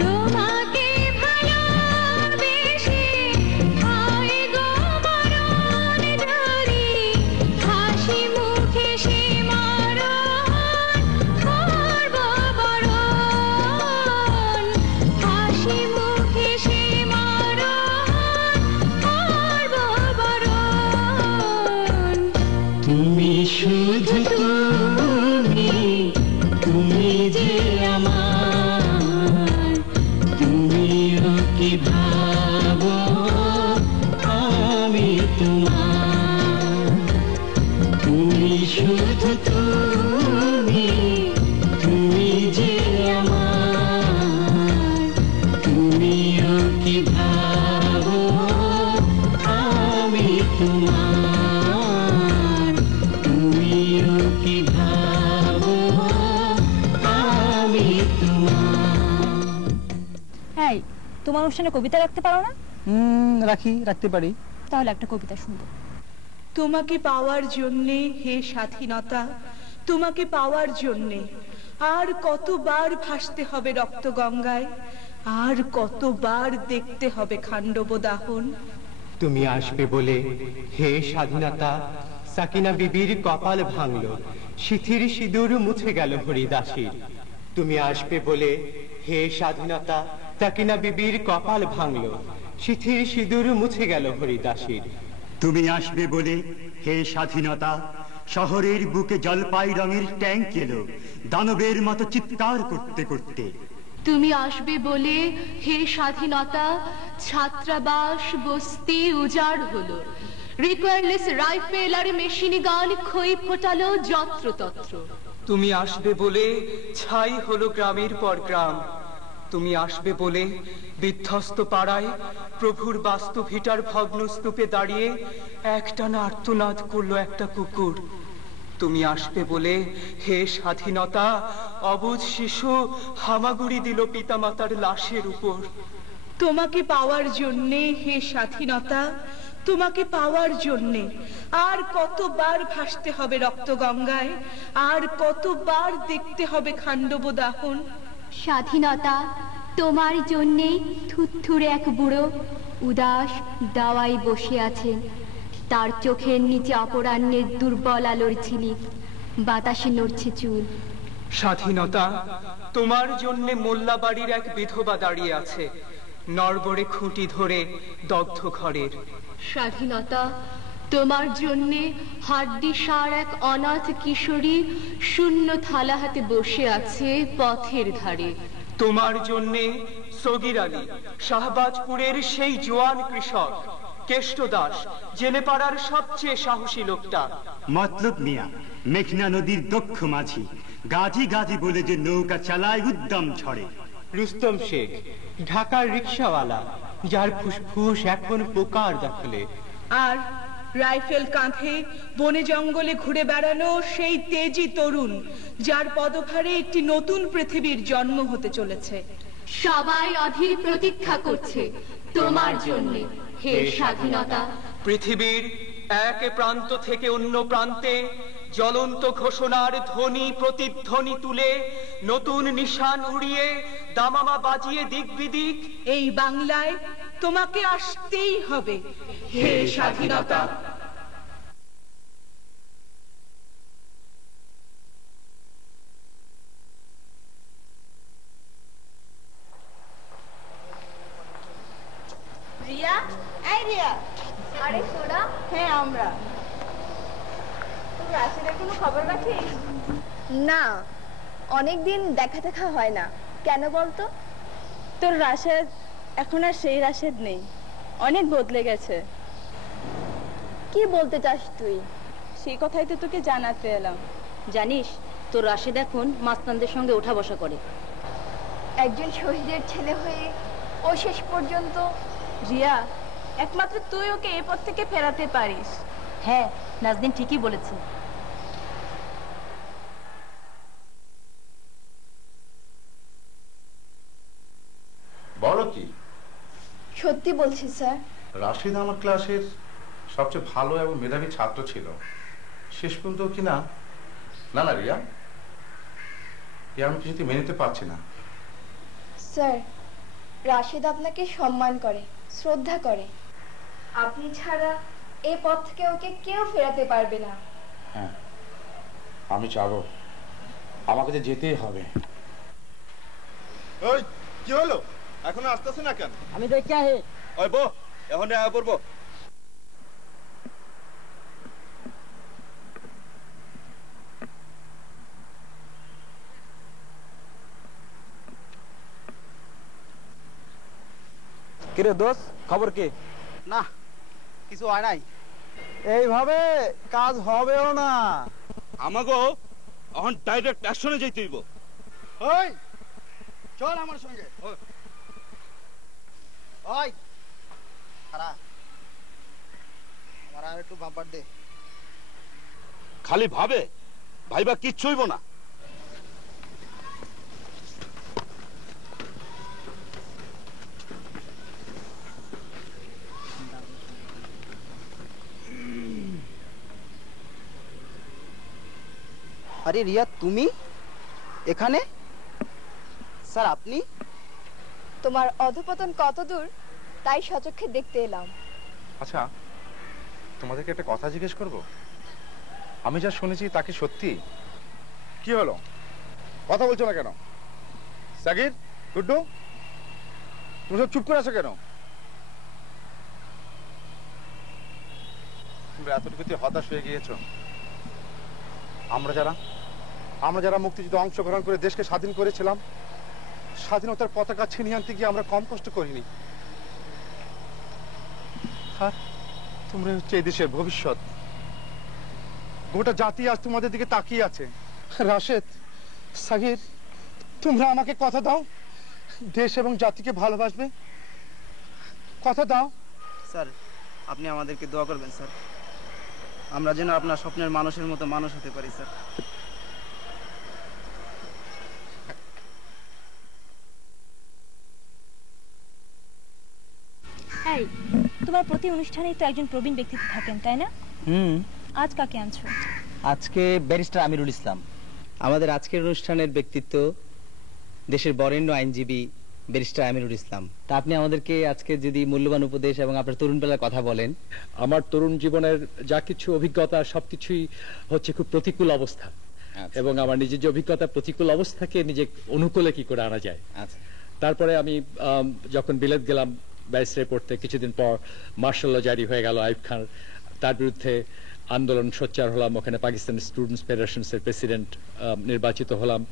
তোমাকে ভালোবেসে হয় গো মরণ জানি, হাসি মুখে সে মরণ করব বরণ, হাসি মুখে সে মরণ করব বরণ। তুমি শুধু তুমি, তুমি যে আমার, তুমিও কি ভাবো আমি তোমার। তুমি শুধু তুমি, তুমি যে আমার, তুমিও কি ভাবো আমি তোমার। তুমিও কি ভাবো আমি তোমার। এই তোমার অনুষ্ঠানে কবিতা রাখতে পারো না? রাখতে পারি। তাহলে একটা কবিতা শুনবো। তোমাকে পাওয়ার জন্যে হে স্বাধীনতা, তোমাকে পাওয়ার জন্যে আর কতবার ভাসতে হবে রক্ত গঙ্গায়, আর কতবার দেখতে হবে খান্ডব দাহন। তুমি আসবে বলে হে স্বাধীনতা, সাকিনা বিবির কপাল ভাঙল, সিথির সিঁদুর মুছে গেল হরিদাসীর। তুমি আসবে বলে হে স্বাধীনতা, সাকিনা বিবির কপাল ভাঙল, সিথির সিঁদুর মুছে গেল হরিদাসীর। তুমি আসবে বলে হে স্বাধীনতা, শহরের বুকে জলপাই রঙের ট্যাঙ্ক এলো দানবের মতো চিৎকার করতে করতে। তুমি আসবে বলে হে স্বাধীনতা, ছাত্রাবাস বস্তি উজাড় হলো, রিকোয়ারলেস রাইফেল আর মেশিন গান খই ফোটালো যত্রতত্র। তুমি আসবে বলে ছাই হলো গ্রামের পর গ্রাম। তুমি আসবে বলে বিধ্বস্ত পাড়ায় প্রভুর বাস্তু ভিটার ভগ্ন স্তূপে দাঁড়িয়ে একটানা আর্তনাদ করলো একটা কুকুর। তুমি আসবে বলে হে স্বাধীনতা, অবুঝ শিশু হামাগুড়ি দিল পিতামাতার লাশের উপর। তোমাকে পাওয়ার জন্যে হে স্বাধীনতা, তোমাকে পাওয়ার জন্যে আর কতবার ভাসতে হবে রক্ত গঙ্গায়, আর কতবার দেখতে হবে খান্ডব দাহন। স্বাধীনতা তোমার জন্যে থুথুরে এক বুড়ো উদাস দাওয়ায় বসে আছেন, তার চোখের নিচে অপরাহ্নের দুর্বল আলোর ঝিলিক, বাতাসে নড়ছে চুল। স্বাধীনতা তোমার জন্য মোল্লা বাড়ির এক বিধবা দাঁড়িয়ে আছে, নড়বড়ে খুঁটি ধরে দগ্ধ ঘরের। স্বাধীনতা তোমার জন্যে হাড্ডি সার এক অনাথ কিশোরী শূন্য থালা হাতে বসে আছে পথের ধারে। তোমার জন্যে সগির আলী শাহবাজপুরের সেই জোয়ান কৃষক, কেষ্ট দাস জেলেপাড়ার সবচেয়ে সাহসী লোকটা, মতলব মিয়া মেঘনা নদীর দক্ষ মাঝি, গাজী গাজী বলে যে নৌকা চালায় উদ্যম ছড়ে। রুস্তম শেখ ঢাকার রিক্সাওয়ালা, যার ফুসফুস এখন পোকার দখলে। আর রাইফেল কাঁধে বনে জঙ্গলে ঘুরে বেড়ানো সেই তেজি তরুণ, যার পদভারে একটি নতুন পৃথিবীর জন্ম হতে চলেছে। সবাই অধীর প্রতীক্ষা করছে তোমার জন্যে হে স্বাধীনতা। পৃথিবীর এক প্রান্ত থেকে অন্য প্রান্তে জ্বলন্ত ঘোষণার ধ্বনি প্রতিধ্বনি তুলে নতুন নিশান উড়িয়ে দামামা বাজিয়ে দিক বিদিক এই বাংলায় তোমাকে আসতেই হবে হে স্বাধীনতা। রিয়া, এই রিয়া। আরে সোনা, হ্যাঁ আমরা। তোর রাশেদের কোনো খবর রাখিস? না, অনেকদিন দেখা হয় না। কেন বলতো? তোর রাশেদ এখন আর সেই রাশেদ নেই, অনেক বদলে গেছে। কি বলতে চাস তুই? সেই কথাই তো তোকে জানাতে এলাম। জানিস, তোর রাশেদ এখন মাস্তানদের সঙ্গে ওঠা বসা করে। একজন শহীদের ছেলে হয়ে ও শেষ পর্যন্ত। রিয়া, একমাত্র তুই ওকে এই পথ থেকে ফেরাতে পারিস। হ্যাঁ, নাজদিন ঠিকই বলেছে। বলো কি? সত্যি বলছি স্যার। রাশিদ আমার ক্লাসের সবচেয়ে ভালো এবং মেধাবী ছাত্র ছিল। শেষ পর্যন্ত কি না? না না রিয়া, আমি কিছুতে মেনে নিতে পারছি না। স্যার, রাশেদ আপনাকে সম্মান করে, শ্রদ্ধা করে। আপনি ছাড়া এই পথ থেকে ওকে কেউ ফেরাতে পারবে না। হ্যাঁ, আমি চাবো, আমাকে যে যেতেই হবে। ওই কি হলো, এখনো আসতেছে না কেন? আমি দেখে আহে। ওই বো, এখন আয়া পড়বো। কিরে দোস্ত, খবর কি? না, কিছু হয় নাই। এইভাবে কাজ হবেও না। আমাগো এখন ডাইরেক্ট অ্যাকশনে যাইতে হইব। ওই চল আমার সঙ্গে। ওই খারা, আমার আর একটু বাম্পার দে। খালি ভাবে ভাইবা কিচ্ছু হইব না। আরে রিয়া, তুমি এখানে? স্যার আপনি? তোমার অধপতন কত দূর তাই সচক্ষে দেখতে এলাম। আচ্ছা, তোমাদেরকে একটা কথা জিজ্ঞেস করব। আমি যা শুনেছি তা কি সত্যি? কি হলো, কথা বলছো না কেন? সাকির, গুড্ডু, তুমি সব চুপ করে আছো কেন? তোমরা এতটুকুতে হতাশ হয়ে গিয়েছো। আমরা যারা মুক্তিযুদ্ধে অংশগ্রহণ করে দেশকে স্বাধীন করেছিলাম, স্বাধীনতার পতাকা ছিনিয়ে আনতে গিয়ে আমরা কম কষ্ট করিনি। আর তোমরা হচ্ছে এই দেশের ভবিষ্যৎ। গোটা জাতি আজ তোমাদের দিকে তাকিয়ে আছে। রাশেদ, সাগির, তোমরা আমাকে কথা দাও, দেশ এবং জাতিকে ভালোবাসবে। কথা দাও। স্যার, আপনি আমাদেরকে দোয়া করবেন স্যার, আমরা যেন আপনার স্বপ্নের মানুষের মতো মানুষ হতে পারি স্যার। এই, তোমার প্রতি অনুষ্ঠানেই তো একজন প্রবীণ ব্যক্তিত্ব থাকেন, তাই না? আজ কাকে আনছো? আজকে ব্যারিস্টার আমিরুল ইসলাম। আমাদের আজকের অনুষ্ঠানের ব্যক্তিত্ব দেশের বরেণ্য আইনজীবী ব্যারিস্টার আমিরুল ইসলাম। তা আপনি আমাদেরকে আজকে যদি মূল্যবান উপদেশ এবং আপনার তরুণ বেলার কথা বলেন। আমার তরুণ জীবনের যা কিছু অভিজ্ঞতা সবকিছুই হচ্ছে খুব প্রতিকূল অবস্থা, এবং আমার নিজের যে অভিজ্ঞতা প্রতিকূল অবস্থাকে নিজে অনুকূলে কি করে আনা যায়। তারপরে আমি যখন বিলেত গেলাম ব্যারিস্টারি পড়তে, কিছুদিন পর মার্শাল ল জারি হয়ে গেল আইয়ুব খান, তার বিরুদ্ধে আন্দোলন সোচ্চার হলাম। ওখানে পাকিস্তান স্টুডেন্টস ফেডারেশনসের প্রেসিডেন্ট নির্বাচিত হলাম।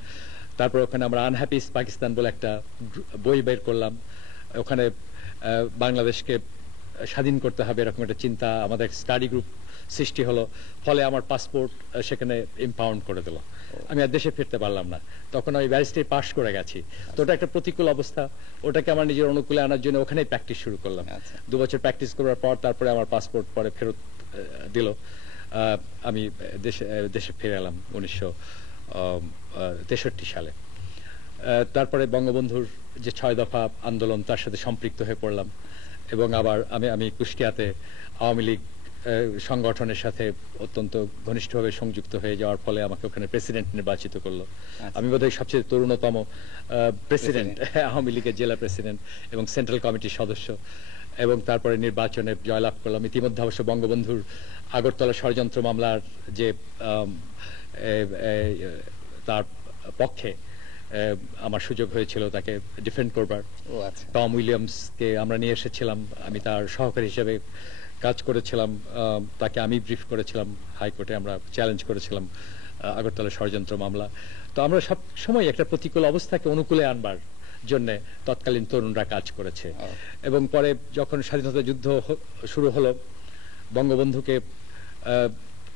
তারপর ওখানে আমরা আনহ্যাপিস পাকিস্তান বলে একটা বই বের করলাম। ওখানে বাংলাদেশকে স্বাধীন করতে হবে এরকম একটা চিন্তা, আমাদের স্টাডি গ্রুপ সৃষ্টি হলো। ফলে আমার পাসপোর্ট সেখানে ইম্পাউন্ড করে দিল। আমি আর দেশে ফিরতে পারলাম না। তখন আমি ব্যারিস্টারি পাশ করে গেছি। তো ওটা একটা প্রতিকূল অবস্থা, ওটাকে আমার নিজের অনুকূলে আনার জন্য ওখানেই প্র্যাকটিস শুরু করলাম। 2 বছর প্র্যাকটিস করার পর তারপরে আমার পাসপোর্ট পরে ফেরত দিল। আমি দেশে ফিরে এলাম 1963 সালে। তারপরে বঙ্গবন্ধুর যে 6 দফা আন্দোলন, তার সাথে সম্পৃক্ত হয়ে পড়লাম, এবং আবার আমি কুষ্টিয়াতে আওয়ামী লীগ সংগঠনের সাথে অত্যন্ত ঘনিষ্ঠভাবে সংযুক্ত হয়ে যাওয়ার ফলে আমাকে ওখানে প্রেসিডেন্ট নির্বাচিত করলো। আমি বোধহয় সবচেয়ে তরুণতম প্রেসিডেন্ট, আওয়ামী লীগের জেলা প্রেসিডেন্ট এবং সেন্ট্রাল কমিটির সদস্য, এবং তারপরে নির্বাচনে জয়লাভ করলাম। ইতিমধ্যে অবশ্য বঙ্গবন্ধুর আগরতলা ষড়যন্ত্র মামলার যে তার পক্ষে আমার সুযোগ হয়েছিল তাকে ডিফেন্ড করবার। টম উইলিয়ামসকে আমরা নিয়ে এসেছিলাম, আমি তার সহকারী হিসেবে কাজ করেছিলাম। তাকে আমি ব্রিফ করেছিলাম, হাইকোর্টে আমরা চ্যালেঞ্জ করেছিলাম আগরতলা ষড়যন্ত্র মামলা। তো আমরা সব সময় একটা প্রতিকূল অবস্থাকে অনুকূলে আনবার জন্য তৎকালীন তরুণরা কাজ করেছে। এবং পরে যখন স্বাধীনতা যুদ্ধ শুরু হলো, বঙ্গবন্ধুকে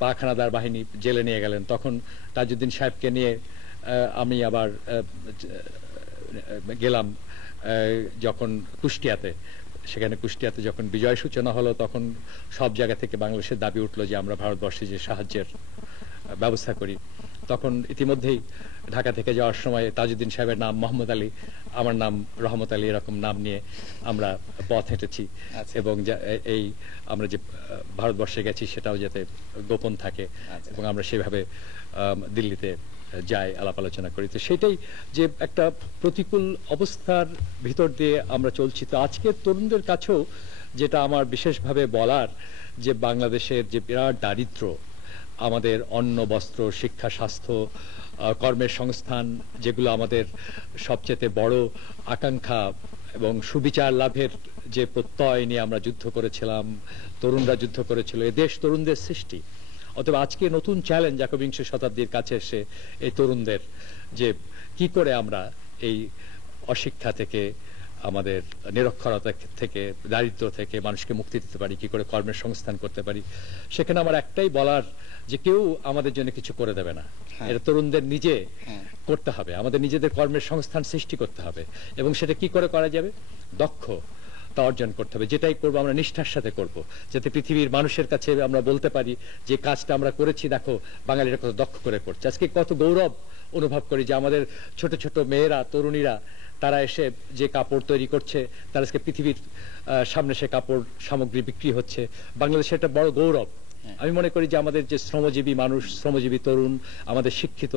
পাখানাদার বাহিনী জেলে নিয়ে গেলেন, তখন তাজউদ্দিন সাহেবকে নিয়ে আমি আবার গেলাম যখন কুষ্টিয়াতে। সেখানে কুষ্টিয়াতে যখন বিজয় সূচনা হলো, তখন সব জায়গা থেকে বাংলাদেশের দাবি উঠলো যে আমরা ভারতবর্ষে যে সাহায্যের ব্যবস্থা করি তখন ইতিমধ্যেই ঢাকা থেকে যাওয়ার সময় তাজউদ্দিন সাহেবের নাম মোহাম্মদ আলী, আমার নাম রহমত আলী, এরকম নাম নিয়ে আমরা পথ হেঁটেছি এবং এই আমরা যে ভারতবর্ষে গেছি সেটাও যাতে গোপন থাকে এবং আমরা সেভাবে দিল্লিতে যাই, আলাপ আলোচনা করি। তো সেটাই যে একটা প্রতিকূল অবস্থার ভিতর দিয়ে আমরা চলছি। তো আজকের তরুণদের কাছেও যেটা আমার বিশেষভাবে বলার, যে বাংলাদেশের যে বিরাট দারিদ্র্য, আমাদের অন্ন, বস্ত্র, শিক্ষা, স্বাস্থ্য, কর্মের সংস্থান, যেগুলো আমাদের সবচেয়ে বড় আকাঙ্ক্ষা এবং সুবিচার লাভের যে প্রত্যয় নিয়ে আমরা যুদ্ধ করেছিলাম, তরুণরা যুদ্ধ করেছিল, এ দেশ তরুণদের সৃষ্টি। অথবা আজকে নতুন চ্যালেঞ্জ একবিংশ শতাব্দীর কাছে এসে এই তরুণদের, যে কি করে আমরা এই অশিক্ষা থেকে, আমাদের নিরক্ষরতা থেকে, দারিদ্র থেকে মানুষকে মুক্তি দিতে পারি, কি করে কর্মের সংস্থান করতে পারি। সেখানে আমার একটাই বলার, যে কেউ আমাদের জন্য কিছু করে দেবে না, এটা তরুণদের নিজে করতে হবে। আমাদের নিজেদের কর্মের সংস্থান সৃষ্টি করতে হবে এবং সেটা কি করে করা যাবে, দক্ষতা অর্জন করতে হবে। যেটাই করবো আমরা নিষ্ঠার সাথে করব, যাতে পৃথিবীর মানুষের কাছে আমরা বলতে পারি যে কাজটা আমরা করেছি, দেখো বাঙালিরা কত দক্ষ করে করছে। আজকে কত গৌরব অনুভব করি যে আমাদের ছোট ছোট মেয়েরা, তরুণীরা, তারা এসে যে কাপড় তৈরি করছে, তারা আজকে পৃথিবীর সামনে সে কাপড় সামগ্রী বিক্রি হচ্ছে। বাংলাদেশের একটা বড় গৌরব। আমি মনে করি যে আমাদের যে শ্রমজীবী মানুষ, শ্রমজীবী তরুণ, আমাদের শিক্ষিত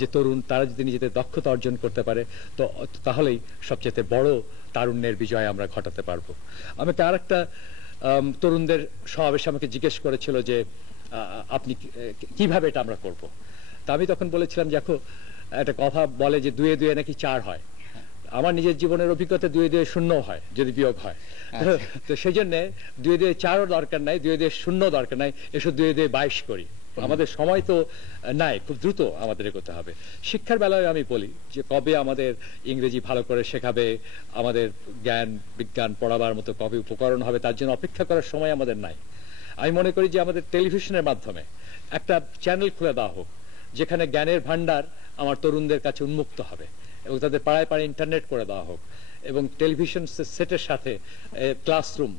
যে তরুণ, তারা যদি নিজেদের দক্ষতা অর্জন করতে পারে, তো তাহলেই সবচেয়ে বড় তারুণ্যের বিজয় আমরা ঘটাতে পারবো। আমাকে আর একটা তরুণদের সমাবেশে আমাকে জিজ্ঞেস করেছিল যে আপনি কিভাবে এটা আমরা করব। তা আমি তখন বলেছিলাম, দেখো একটা কথা বলে যে 2 এ 2 নাকি 4 হয়। আমার নিজের জীবনের অভিজ্ঞতা 2 এ 2 0 হয় যদি বিয়োগ হয়। তো সেই জন্য 2 এ 2 4ও দরকার নাই, 2 এ 2 0 দরকার নাই, এসব 2 এ 2 22 করি। আমাদের সময় তো নাই, খুব দ্রুত আমাদের করতে হবে। শিক্ষার বেলায় আমি বলি যে কবে আমাদের ইংরেজি ভালো করে শেখাবে, আমাদের জ্ঞান বিজ্ঞান পড়াবার মতো কবে উপকরণ হবে, তার জন্য অপেক্ষা করার সময় আমাদের নাই। আমি মনে করি যে আমাদের টেলিভিশনের মাধ্যমে একটা চ্যানেল খুলে দেওয়া হোক, যেখানে জ্ঞানের ভান্ডার আমার তরুণদের কাছে উন্মুক্ত হবে এবং তাদের পাড়ায় পাড়ায় ইন্টারনেট করে দেওয়া হোক এবং টেলিভিশন সেটের সাথে ক্লাসরুম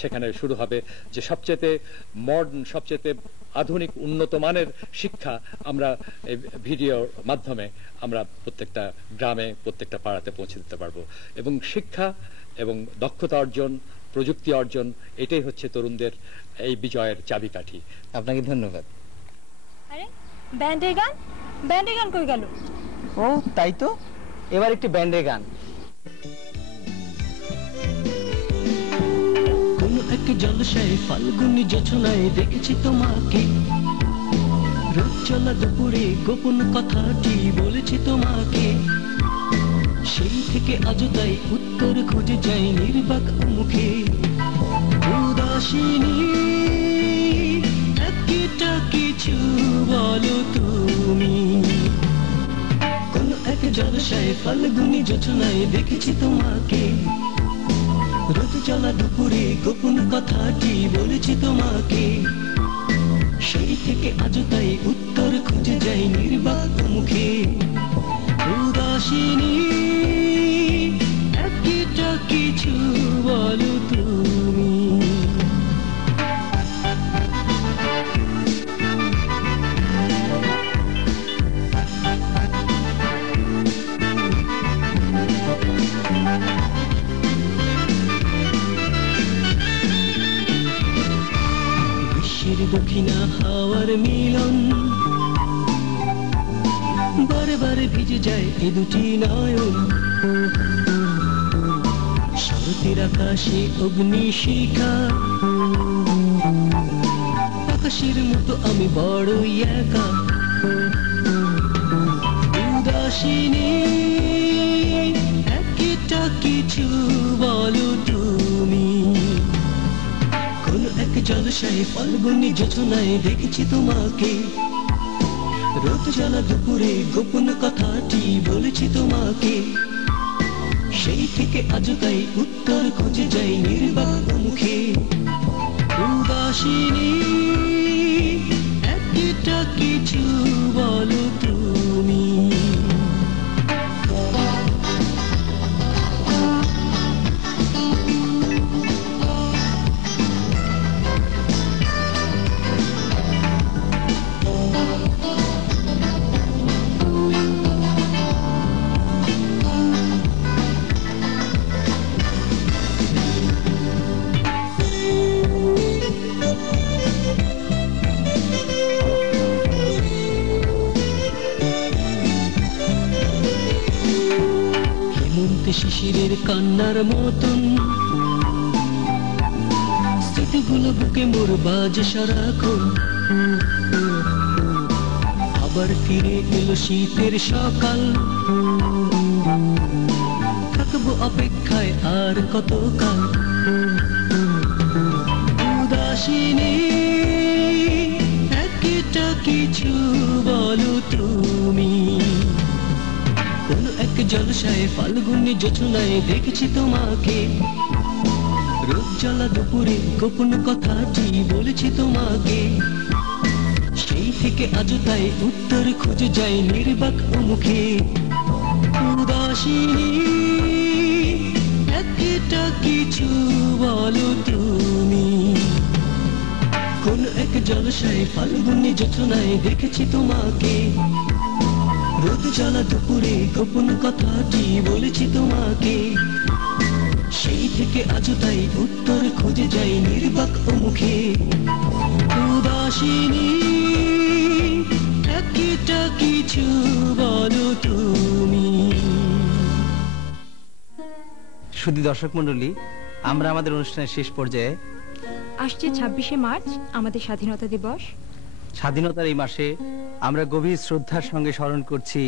সেখানে শুরু হবে, যে সবচেয়ে মডার্ন, সবচেয়ে আধুনিক উন্নত মানের শিক্ষা আমরা ভিডিওর মাধ্যমে আমরা প্রত্যেকটা গ্রামে, প্রত্যেকটা পাড়াতে পৌঁছে দিতে পারবো। এবং শিক্ষা এবং দক্ষতা অর্জন, প্রযুক্তি অর্জন, এটাই হচ্ছে তরুণদের এই বিজয়ের চাবিকাঠি। আপনাকে ধন্যবাদ। আরে ব্যান্ডের গান, ব্যান্ডের গান কই গেল? ও তাই তো, এবার একটি ব্যান্ডের গান। কোন এক জলসায় ফাল্গুনি যোছনায় দেখেছি তোমাকে, রোদ চলা দুপুরে গোপন কথাটি বলেছি তোমাকে। সেই থেকে আজও তাই উত্তর খুঁজে যাই নির্বাক মুখে। উদাসিনী একটা কিছু বলো তুমি। কোন এক জলসায় ফাল্গুনি যোছনায় দেখেছি তোমাকে, রোদ চলা দুপুরে গোপন কথাটি বলেছি তোমাকে। সেই থেকে আজও তাই উত্তর খুঁজে যাই নির্বাক মুখে। উদাসিনী একটা কিছু বলো তুমি। দক্ষিণা হাওয়ার মিলন, বারে বারে ভিজে যায় এ দুটি নয়ন। শরতের আকাশে অগ্নিশিখা, আকাশের মতো আমি বড়ই একা। উদাসিনী একটা কিছু বলো তুমি। কোন এক জলসায় ফাল্গুনি যোছনায় দেখেছি তোমাকে, রোদ জ্বালা দুপুরে গোপন কথাটি বলেছি তোমাকে। সেই থেকে আজ তাই উত্তর খুঁজে যাই নির্বাক মুখে। উদাসিনী একটা কিছু বলো তুমি। শিশুদের কান্নার মতন স্মৃতিগুলো বুকে মোর বাজে সারাক্ষণ আবার ফিরে এলো শীতের সকাল থাকবো অপেক্ষায় আর কতকাল উদাসিনী একটা কিছু বলো তুমি কোন এক জলসায় ফাল্গুনি জোছনায় দেখেছি তোমাকে রোদ জ্বালা দুপুরে গোপন কথাটি বলেছি তোমাকে সেই থেকে আজও তাই উত্তর খুঁজে যায় নির্বাক মুখে উদাসিনী একটা কিছু বলো তুমি কোন এক জলসায় ফাল্গুনি জোছনায় দেখেছি তোমাকে রোদ জ্বালা দুপুরে গোপন কথাটি বলেছি তোমাকে সেই থেকে আজও তাই উত্তর খুঁজে যাই নির্বাক মুখে উদাসিনী একটা কিছু বলো তুমি। শুধু দর্শক মণ্ডলী, আমরা আমাদের অনুষ্ঠানের শেষ পর্যায়ে আসছে 26শে মার্চ আমাদের স্বাধীনতা দিবস। স্বাধীনতার এই মাসে আমরা গভীর শ্রদ্ধার সঙ্গে স্মরণ করছি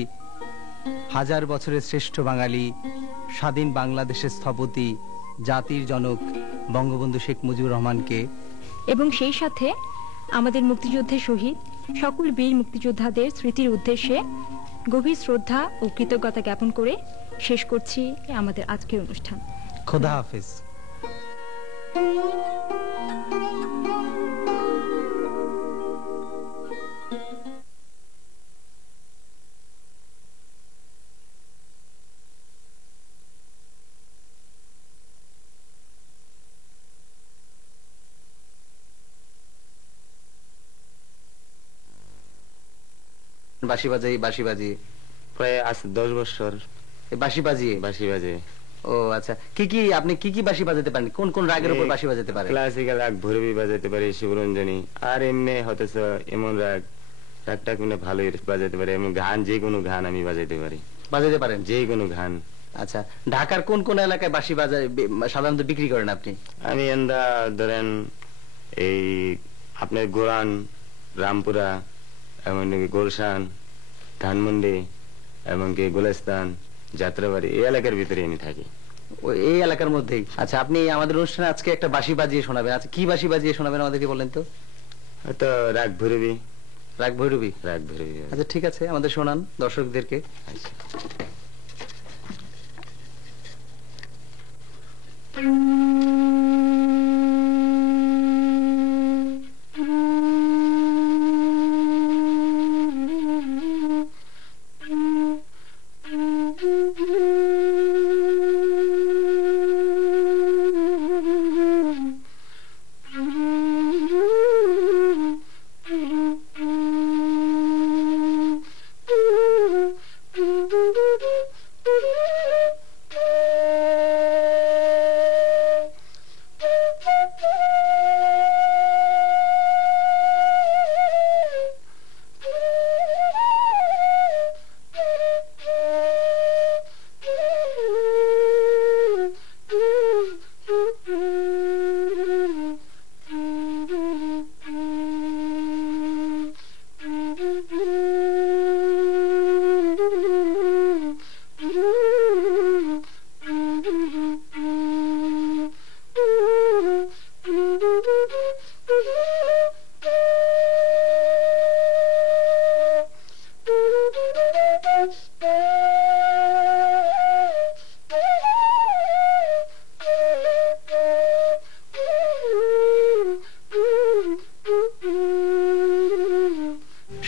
হাজার বছরের শ্রেষ্ঠ বাঙালি, স্বাধীন বাংলাদেশের স্থপতি, জাতির জনক বঙ্গবন্ধু শেখ মুজিবুর রহমানকে, এবং সেই সাথে আমাদের মুক্তিযুদ্ধের শহীদ সকল বীর মুক্তিযোদ্ধাদের স্মৃতির উদ্দেশ্যে গভীর শ্রদ্ধা ও কৃতজ্ঞতা জ্ঞাপন করে শেষ করছি আমাদের আজকের অনুষ্ঠান। খোদা হাফেজ। বাঁশি বাজিয়ে প্রায় আজ 10 বছর বাঁশি বাজিয়ে। ও আচ্ছা, আপনি কি বাঁশি বাজাতে পারেন? কোন কোন রাগের উপর বাঁশি বাজাতে পারেন? ক্লাসিক্যাল রাগ ভৈরবী বাজাতে পারি, শিবরঞ্জনী, আর এমনি হতেছে এমন রাগটা কিনা ভালোই বাজাতে পারি। এমন গান, যে কোনো গান আমি বাজাতে পারি। বাজাতে পারেন যে কোনো গান। আচ্ছা, ঢাকার কোন কোন এলাকায় বাঁশি সাধারণত বিক্রি করেন আপনি? আমি এন্দা ধরেন এই আপনার গোরান, রামপুরা, এমনকি গুলশান, ধানমন্ডি, এমনকি গুলিস্তান, যাত্রাবাড়ি, এই এলাকার ভিতরে আমি থাকি। এই এলাকার মধ্যেই? আচ্ছা, আপনি আমাদের অনুষ্ঠানে আজকে একটা বাঁশি বাজিয়ে শোনাবেন। আচ্ছা, কি বাঁশি বাজিয়ে শোনাবেন আমাদেরকে বলেন তো? হয়তো রাগ ভৈরবী। রাগ ভৈরবী? রাগ ভৈরবী। আচ্ছা ঠিক আছে, আমাদের শোনান দর্শকদেরকে। আচ্ছা।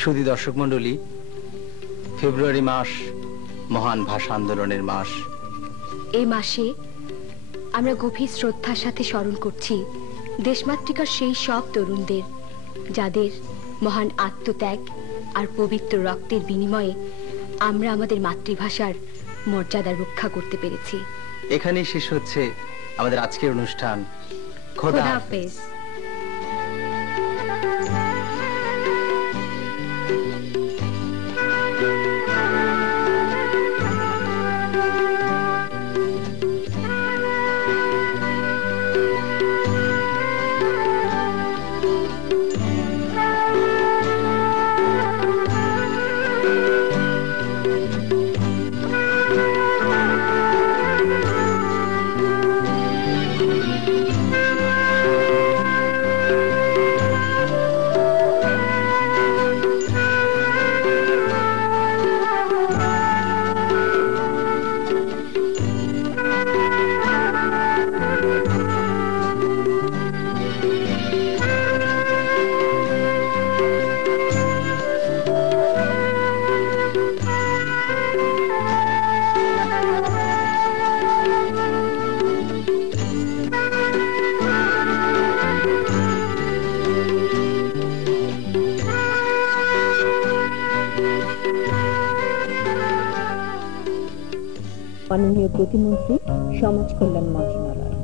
সুধী দর্শক মণ্ডলী, ফেব্রুয়ারি মাস মহান ভাষা আন্দোলনের মাস। এই মাসে আমরা গভীর শ্রদ্ধার সাথে স্মরণ করছি দেশমাতৃকার সেই সব তরুণদের, যাদের মহান আত্মত্যাগ আর পবিত্র রক্তের বিনিময়ে আমরা আমাদের মাতৃভাষার মর্যাদা রক্ষা করতে পেরেছি। এখানেই শেষ হচ্ছে আমাদের আজকের অনুষ্ঠান। খোদা হাফেজ। মাননীয় প্রতিমন্ত্রী, সমাজ কল্যাণ মন্ত্রণালয়।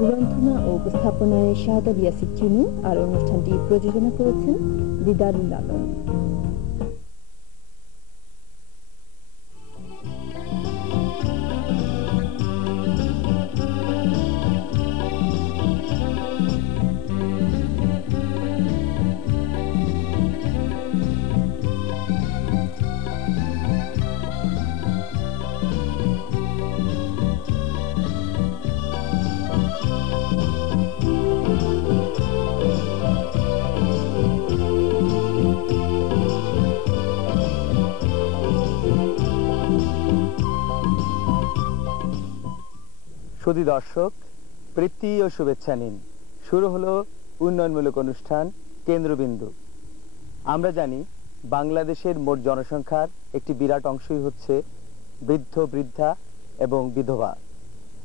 গ্রন্থনা ও উপস্থাপনায় শাহাদা ইয়াসির চিনু, আর অনুষ্ঠানটি প্রযোজনা করেছেন দিদারুল আলম। সুধী দর্শক, প্রীতি ও শুভেচ্ছা নিন। শুরু হলো উন্নয়নমূলক অনুষ্ঠান কেন্দ্রবিন্দু। আমরা জানি বাংলাদেশের মোট জনসংখ্যার একটি বিরাট অংশই হচ্ছে বৃদ্ধ, বৃদ্ধা এবং বিধবা।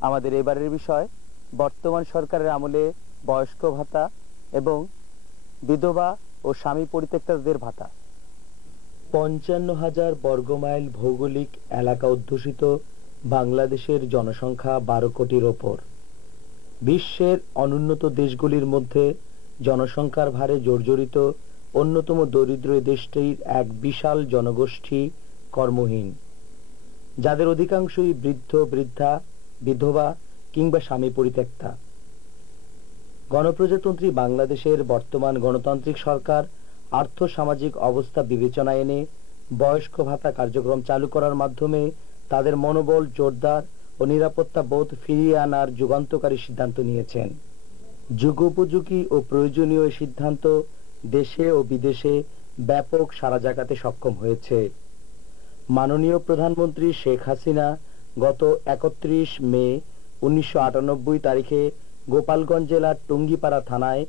আমাদের এবারের বিষয় বর্তমান সরকারের আমলে বয়স্ক ভাতা এবং বিধবা ও স্বামী পরিত্যক্তাদের ভাতা। 55,000 বর্গমাইল ভৌগোলিক এলাকা অধ্যুষিত বাংলাদেশের জনসংখ্যা 12 কোটির ওপর। বিশ্বের অনুন্নত দেশগুলির মধ্যে জনসংখ্যার ভারে জর্জরিত অন্যতম দরিদ্র দেশটির এক বিশাল জনগোষ্ঠী কর্মহীন, যাদের অধিকাংশই বৃদ্ধ, বৃদ্ধা, বিধবা কিংবা স্বামী পরিত্যক্তা। গণপ্রজাতন্ত্রী বাংলাদেশের বর্তমান গণতান্ত্রিক সরকার আর্থ সামাজিক অবস্থা বিবেচনায় এনে বয়স্ক ভাতা কার্যক্রম চালু করার মাধ্যমে তাদের মনোবল জোরদার ও নিরাপত্তা বোধ ফিরিয়ে আনার যুগান্তকারী সিদ্ধান্ত নিয়েছেন। যুগোপযোগী ও প্রয়োজনীয় সিদ্ধান্ত দেশে ও বিদেশে ব্যাপক সাড়া জাগাতে সক্ষম হয়েছে। মাননীয় প্রধানমন্ত্রী শেখ হাসিনা গত 31 মে 1998 তারিখে গোপালগঞ্জ জেলার টুঙ্গিপাড়া থানায়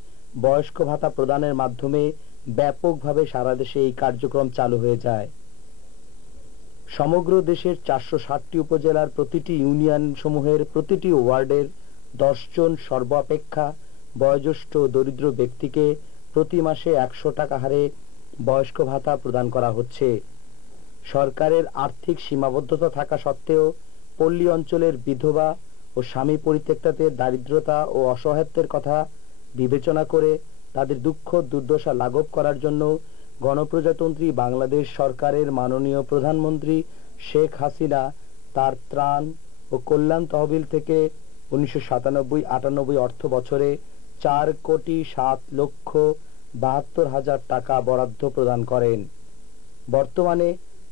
বয়স্ক ভাতা প্রদানের মাধ্যমে ব্যাপকভাবে সারা দেশে এই কার্যক্রম চালু হয়ে যায়। সমগ্র দেশের 460টি উপজেলার প্রতিটি ইউনিয়ন সমূহের প্রতিটি ওয়ার্ডের 10 জন সর্বাপেক্ষা বয়োজ্যেষ্ঠ দরিদ্র ব্যক্তিকে প্রতি মাসে 100 টাকা হারে বয়স্ক ভাতা প্রদান করা হচ্ছে। সরকারের আর্থিক সীমাবদ্ধতা থাকা সত্ত্বেও পল্লী অঞ্চলের বিধবা ও স্বামী পরিত্যক্তাদের দারিদ্রতা ও অসহায়ত্বের কথা বিবেচনা করে তাদের দুঃখ দুর্দশা লাঘব করার জন্য গণপ্রজাতন্ত্রী বাংলাদেশ সরকারের মাননীয় প্রধানমন্ত্রী শেখ হাসিনা তার ত্রাণ ও কল্যাণ তহবিল থেকে 1997-98 অর্থ বছরে 4,07,72,000 টাকা বরাদ্দ প্রদান করেন। বর্তমানে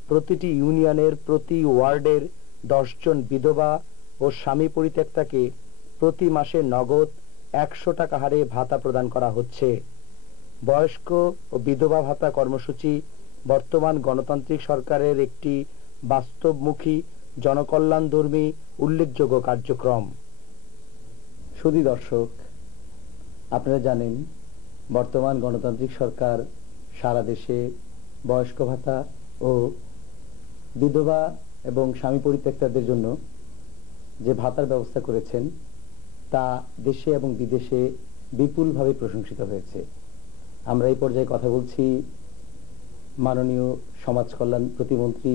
প্রতিটি ইউনিয়নের প্রতি ওয়ার্ডের 10 জন বিধবা ও স্বামী পরিত্যক্তাকে প্রতি মাসে নগদ 100 টাকা হারে ভাতা প্রদান করা হচ্ছে। বয়স্ক ও বিধবা ভাতা কর্মসূচি বর্তমান গণতান্ত্রিক সরকারের একটি বাস্তবমুখী জনকল্যাণধর্মী উল্লেখযোগ্য কার্যক্রম। সুধী দর্শক, আপনারা জানেন বর্তমান গণতান্ত্রিক সরকার সারা দেশে বয়স্ক ভাতা ও বিধবা এবং স্বামী পরিত্যক্তাদের জন্য যে ভাতার ব্যবস্থা করেছেন তা দেশে এবং বিদেশে বিপুলভাবে প্রশংসিত হয়েছে। আমরা এই পর্যায়ে কথা বলছি মাননীয় সমাজ কল্যাণ প্রতিমন্ত্রী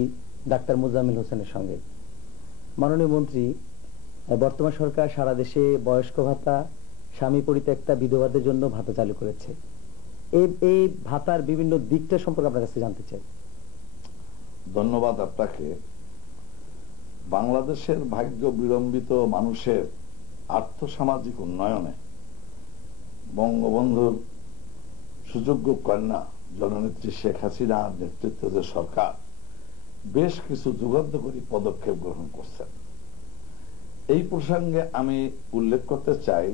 ডাক্তার মোজাম্মেল হোসেনের সঙ্গে। মাননীয় মন্ত্রী, বর্তমান সরকার সারা দেশে বয়স্ক ভাতা, স্বামী পরিত্যক্তা, বিধবাদের জন্য ভাতা চালু করেছে। এই ভাতার বিভিন্ন দিকটা সম্পর্কে আপনার কাছে জানতে চাই। ধন্যবাদ আপনাকে। বাংলাদেশের ভাগ্য বিড়ম্বিত মানুষের আর্থসামাজিক উন্নয়নে বঙ্গবন্ধুর সুযোগ্য কন্যা জননেত্রী শেখ হাসিনার নেতৃত্বে সরকার বেশ কিছু যুগান্তকারী পদক্ষেপ গ্রহণ করছেন। এই প্রসঙ্গে আমি উল্লেখ করতে চাই,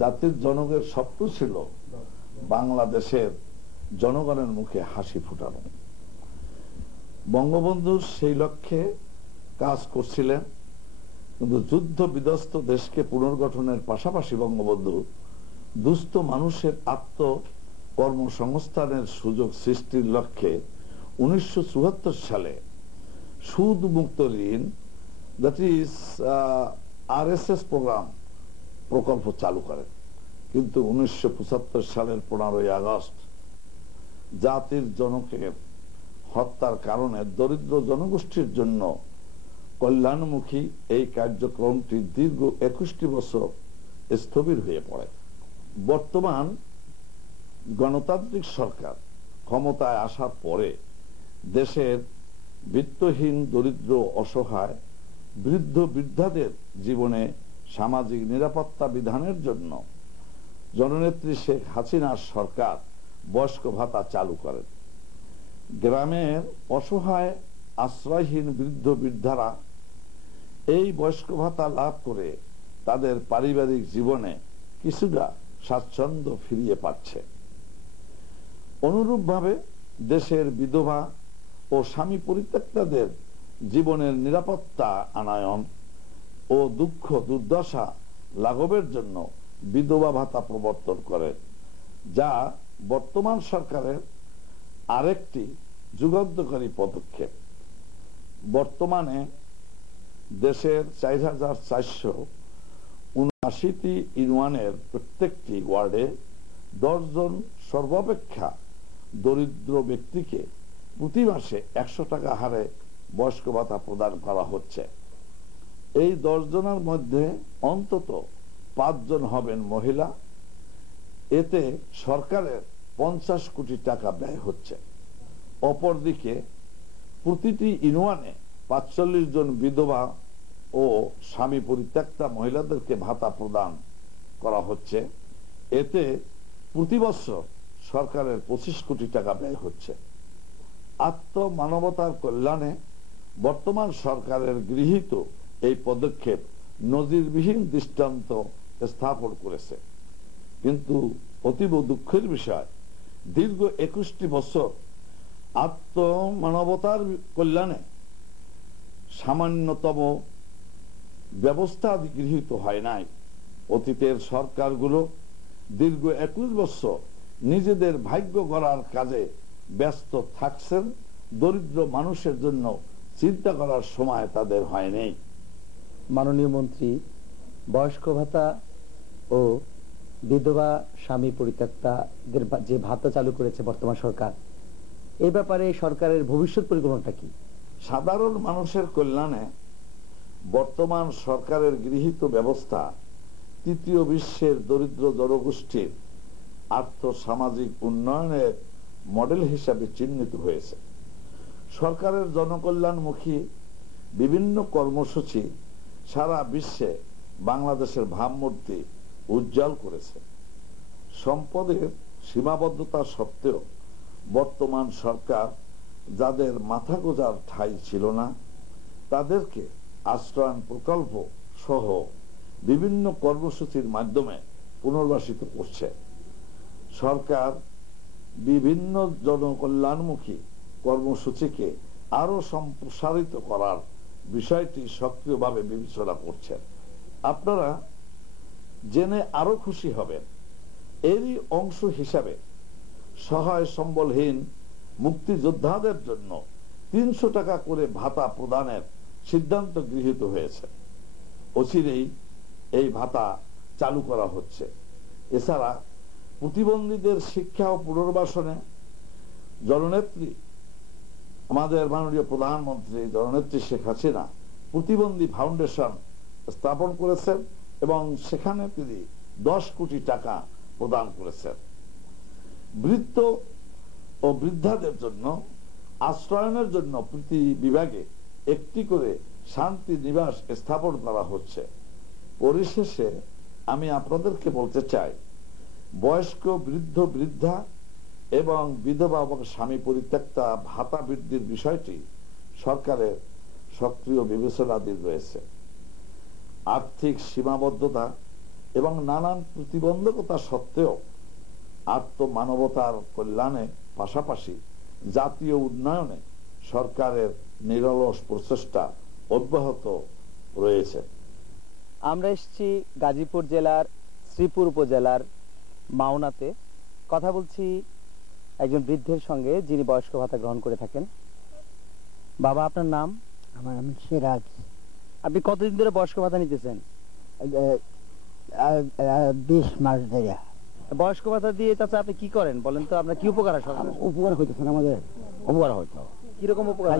জাতির জনগণের স্বপ্ন ছিল বাংলাদেশের জনগণের মুখে হাসি ফুটানো। বঙ্গবন্ধু সেই লক্ষ্যে কাজ করছিলেন, কিন্তু যুদ্ধ বিধ্বস্ত দেশকে পুনর্গঠনের পাশাপাশি বঙ্গবন্ধু দুস্থ মানুষের কর্মসংস্থানের সুযোগ সৃষ্টির লক্ষ্যে 1974 সালে সুদ মুক্ত ঋণ, দ্যাট ইজ RSS প্রকল্প চালু করেন। কিন্তু 1975 সালের 15ই আগস্ট জাতির জনকের হত্যার কারণে দরিদ্র জনগোষ্ঠীর জন্য কল্যাণমুখী এই কার্যক্রমটি দীর্ঘ 21টি বছর স্থবির হয়ে পড়ে। বর্তমান গণতান্ত্রিক সরকার ক্ষমতায় আসার পরে দেশের বিত্তহীন, দরিদ্র, অসহায়, বৃদ্ধ বৃদ্ধাদের জীবনে সামাজিক নিরাপত্তা বিধানের জন্য জননেত্রী শেখ হাসিনার সরকার বয়স্ক ভাতা চালু করেন। গ্রামের অসহায় আশ্রয়হীন বৃদ্ধ বৃদ্ধারা এই বয়স্ক ভাতা লাভ করে তাদের পারিবারিক জীবনে কিছুটা স্বাচ্ছন্দ্য ফিরিয়ে পাচ্ছে। অনুরূপভাবে দেশের বিধবা ও স্বামী পরিত্যক্তাদের জীবনের নিরাপত্তা আনয়ন ও দুঃখ দুর্দশা লাঘবের জন্য বিধবা ভাতা প্রবর্তন করে, যা বর্তমান সরকারের আরেকটি যুগান্তকারী পদক্ষেপ। বর্তমানে দেশের ৪,৪৭৯টি ইউনিয়নের প্রত্যেকটি ওয়ার্ডে 10 জন সর্বাপেক্ষা দরিদ্র ব্যক্তিকে প্রতি মাসে 100 টাকা হারে বয়স্ক ভাতা প্রদান করা হচ্ছে। এই 10 জনের মধ্যে অন্তত 5 জন হবেন মহিলা। এতে সরকারের 50 কোটি টাকা ব্যয় হচ্ছে। অপরদিকে প্রতিটি ইউনিয়নে 45 জন বিধবা ও স্বামী পরিত্যক্তা মহিলাদেরকে ভাতা প্রদান করা হচ্ছে। এতে প্রতি বছর সরকারের 25 কোটি টাকা ব্যয় হচ্ছে। আত্মমানবতার কল্যাণে বর্তমান সরকারের গৃহীত এই পদক্ষেপ নজিরবিহীন দৃষ্টান্ত স্থাপন করেছে। কিন্তু অতীব দুঃখের বিষয়, দীর্ঘ 21টি বছর আত্মমানবতার কল্যাণে সামান্যতম ব্যবস্থা গৃহীত হয় নাই। অতীতের সরকারগুলো দীর্ঘ 21 বছর নিজেদের ভাগ্য গড়ার কাজে ব্যস্ত থাকছেন, দরিদ্র মানুষের জন্য চিন্তা করার সময় তাদের হয়নি। মাননীয় মন্ত্রী, বয়স্ক ভাতা ও বিধবা স্বামী পরিত্যক্তাদের যে ভাতা চালু করেছে বর্তমান সরকার, এই ব্যাপারে সরকারের ভবিষ্যৎ পরিকল্পনাটা কি? সাধারণ মানুষের কল্যাণে বর্তমান সরকারের গৃহীত ব্যবস্থা তৃতীয় বিশ্বের দরিদ্র জনগোষ্ঠীর আর্থসামাজিক উন্নয়নের মডেল হিসাবে চিহ্নিত হয়েছে। সরকারের জনকল্যাণমুখী বিভিন্ন কর্মসূচি সারা বিশ্বে বাংলাদেশের ভাবমূর্তি উজ্জ্বল করেছে। সম্পদের সীমাবদ্ধতা সত্ত্বেও বর্তমান সরকার যাদের মাথা গোঁজার ঠাঁই ছিল না, তাদেরকে আশ্রয়ণ প্রকল্প সহ বিভিন্ন কর্মসূচির মাধ্যমে পুনর্বাসিত করছে। সরকার বিভিন্ন জনকল্যাণমুখী কর্মসূচিকে আরো সম্প্রসারিত করার বিষয়টি সক্রিয়ভাবে বিবেচনা করছেন। আপনারা জেনে আরো খুশি হবেন, এরই অংশ হিসাবে সহায় সম্বলহীন মুক্তিযোদ্ধাদের জন্য 300 টাকা করে ভাতা প্রদানের সিদ্ধান্ত গৃহীত হয়েছে। অচিরেই এই ভাতা চালু করা হচ্ছে। এছাড়া প্রতিবন্ধীদের শিক্ষা ও পুনর্বাসনে জননেত্রী, আমাদের মাননীয় প্রধানমন্ত্রী জননেত্রী শেখ হাসিনা প্রতিবন্ধী ফাউন্ডেশন স্থাপন করেছেন এবং সেখানে তিনি 10 কোটি টাকা প্রদান করেছেন। বৃদ্ধ ও বৃদ্ধাদের জন্য আশ্রয়নের জন্য প্রতি বিভাগে একটি করে শান্তি নিবাস স্থাপন করা হচ্ছে। পরিশেষে আমি আপনাদেরকে বলতে চাই, বয়স্ক বৃদ্ধ বৃদ্ধা এবং বিধবা এবং স্বামী পরিত্যক্তা ভাতা বৃদ্ধির বিষয়টি সরকারের সক্রিয় বিবেচনাধীন রয়েছে। আর্থিক সীমাবদ্ধতা এবং নানান প্রতিবন্ধকতা সত্ত্বেও আত্মমানবতার কল্যাণে পাশাপাশি জাতীয় উন্নয়নে সরকারের নিরলস প্রচেষ্টা অব্যাহত রয়েছে। আমরা এসেছি গাজীপুর জেলার শ্রীপুর উপজেলার মাওনাতে। কথা বলছি একজন বৃদ্ধের সঙ্গে যিনি বয়স্ক ভাতা গ্রহণ করে থাকেন। বাবা, আপনার নাম? আমার নাম সিরাজ। আপনি কতদিন ধরে বয়স্ক ভাতা নিতেছেন? 20 মাস ধরে। বয়স্ক ভাতা দিয়ে চাচা আপনি কি করেন বলেন তো? আপনার কি উপকার হয়? উপকার হইতেছে, আমাদের উপকার হইতো। কিরকম উপকার?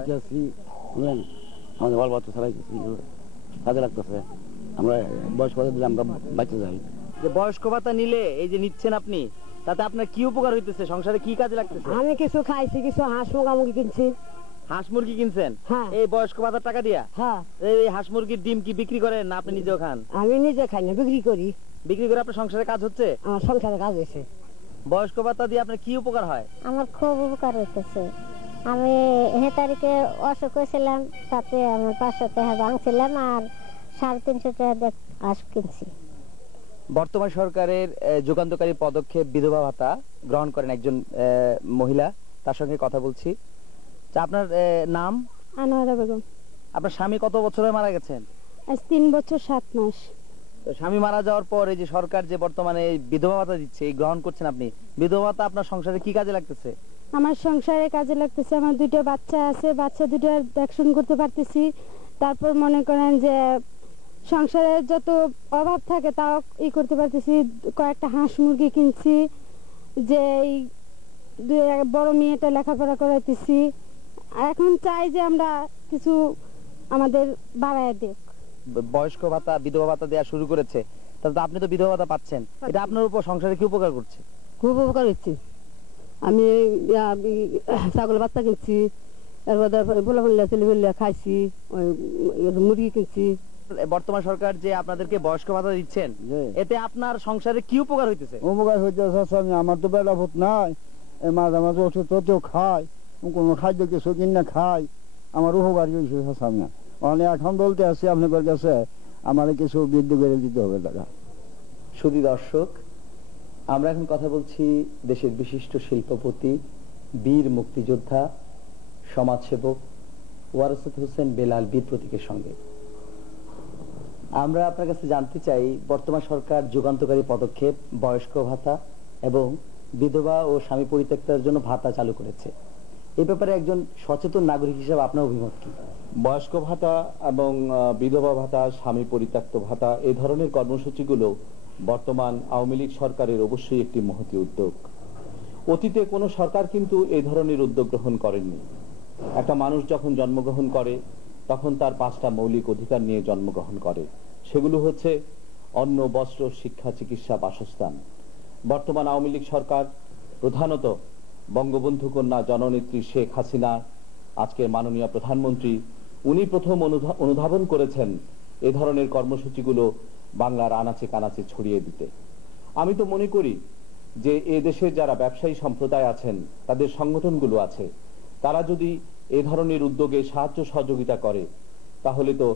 আমাদের বাল বাচ্চা ছাড়াই কাজে লাগতেছে। আমরা বয়স্ক ভাতা দিলে আমরা বাঁচতে যাই। যে বয়স্ক ভাতা নিলে এই যে নিচ্ছেন আপনি, তাতে আপনার কি উপকার হইতেছে, সংসারে কি কাজে লাগতেছে? আমি কিছু খাইছি, কিছু হাঁস মুরগি কিনছি। হাঁস মুরগি কিনছেন এই বয়স্ক ভাতার টাকা দিয়া? হ্যাঁ। এই হাঁস মুরগির ডিম কি বিক্রি করেন না আপনি নিজেও খান? আমি নিজে খাই না, বিক্রি করি। বিক্রি করে আপনার সংসারে কাজ হচ্ছে? আমার সংসারে কাজ হয়েছে। বয়স্ক ভাতা দিয়ে আপনার কি উপকার হয়? আমার খুব উপকার হইতেছে। আমি হে তারিখে অসুখ হয়েছিলাম, তাতে আমি 500 টাকা ভাঙছিলাম আর 350 টাকা দিয়ে হাঁস কিনছি। বর্তমান সরকারের যুগান্তকারী পদক্ষেপ বিধবা ভাতা গ্রহণ করেন একজন মহিলা, তার সঙ্গে কথা বলছি। আপনার নাম? আনোয়ারা বেগম। আপনার স্বামী কত বছরে মারা গেছেন? আজ 3 বছর 7 মাস। স্বামী মারা যাওয়ার পর এই যে সরকার যে বর্তমানে বিধবা ভাতা দিচ্ছে, এই গ্রহণ করছেন আপনি, বিধবা ভাতা আপনার সংসারে কি কাজে লাগতেছে? আমার সংসারে কাজে লাগতেছে। আমার 2টা বাচ্চা আছে, বাচ্চা 2টার দেখশন করতে পারতেছি। তারপর মনে করেন যে সংসারে যত অভাব থাকে তাও করতে পারতেছি। কয়েকটা হাঁস মুরগি কিনছি, যে বড় মেয়েটা লেখাপড়া করাইতেছি। এখন চাই যে আমরা কিছু আমাদের বাড়ায় দেখ। বয়স্ক ভাতা বিধবা ভাতা দেওয়া শুরু করেছে, তাহলে আপনি তো বিধবা ভাতা পাচ্ছেন, এটা আপনার উপর সংসারে কি উপকার করছে? খুব উপকার হচ্ছে। আমি ছাগল বাচ্চা কিনছি, ছেলে খাইছি, মুরগি কিনছি। বর্তমান সরকার যে আপনাদেরকে বয়স্ক ভাতা দিচ্ছেন, এতে আপনার সংসারে কি উপকার হইতেছে? উপকার হইতেছে, আমার তো বেলা ভূত নাই, মাঝে মাঝে ওষুধ তো খাই, কোনো খাদ্য কিছু কিনে খাই, আমার উপকার হয়েছে। সামনে অনেক এখন বলতে আসছি আপনাদের কাছে আমার কিছু বৃদ্ধি করে দিতে হবে টাকা। সুধী দর্শক, আমরা এখন কথা বলছি দেশের বিশিষ্ট শিল্পপতি, বীর মুক্তিযোদ্ধা, সমাজসেবক ওয়ারাসাত হোসেন বেলাল বীর প্রতীকের সঙ্গে। আমরা আপনার কাছে জানতে চাই, বর্তমান সরকার যুগান্তকারী পদক্ষেপ বয়স্ক ভাতা এবং বিধবা ও স্বামী পরিত্যক্তার জন্য ভাতা চালু করেছে, এই ব্যাপারে একজন সচেতন নাগরিক হিসেবে আপনার অভিমত কি? বয়স্ক ভাতা এবং বিধবা ভাতা, স্বামী পরিত্যক্ত ভাতা, এই ধরনের কর্মসূচিগুলো বর্তমান আওয়ামী লীগ সরকারের অবশ্যই একটি মহতী উদ্যোগ। অতীতে কোনো সরকার কিন্তু এই ধরনের উদ্যোগ গ্রহণ করেননি। একটা মানুষ যখন জন্মগ্রহণ করে তখন তার 5টা মৌলিক অধিকার নিয়ে জন্মগ্রহণ করে, সেগুলো হচ্ছে অন্ন, বস্ত্র, শিক্ষা, চিকিৎসা, বাসস্থান। বর্তমান আওয়ামী লীগ সরকার প্রধানত বঙ্গবন্ধু কন্যা জননেত্রী শেখ হাসিনা, আজকের মাননীয় প্রধানমন্ত্রী, উনি প্রথম অনুধাবন করেছেন এ ধরনের কর্মসূচিগুলো বাংলার আনাচে কানাচে ছড়িয়ে দিতে। আমি তো মনে করি যে এ দেশের যারা ব্যবসায়ী সম্প্রদায় আছেন, তাদের সংগঠনগুলো আছে, তারা যদি এ ধরনের উদ্যোগে সাহায্য সহযোগিতা করে, তাহলে তো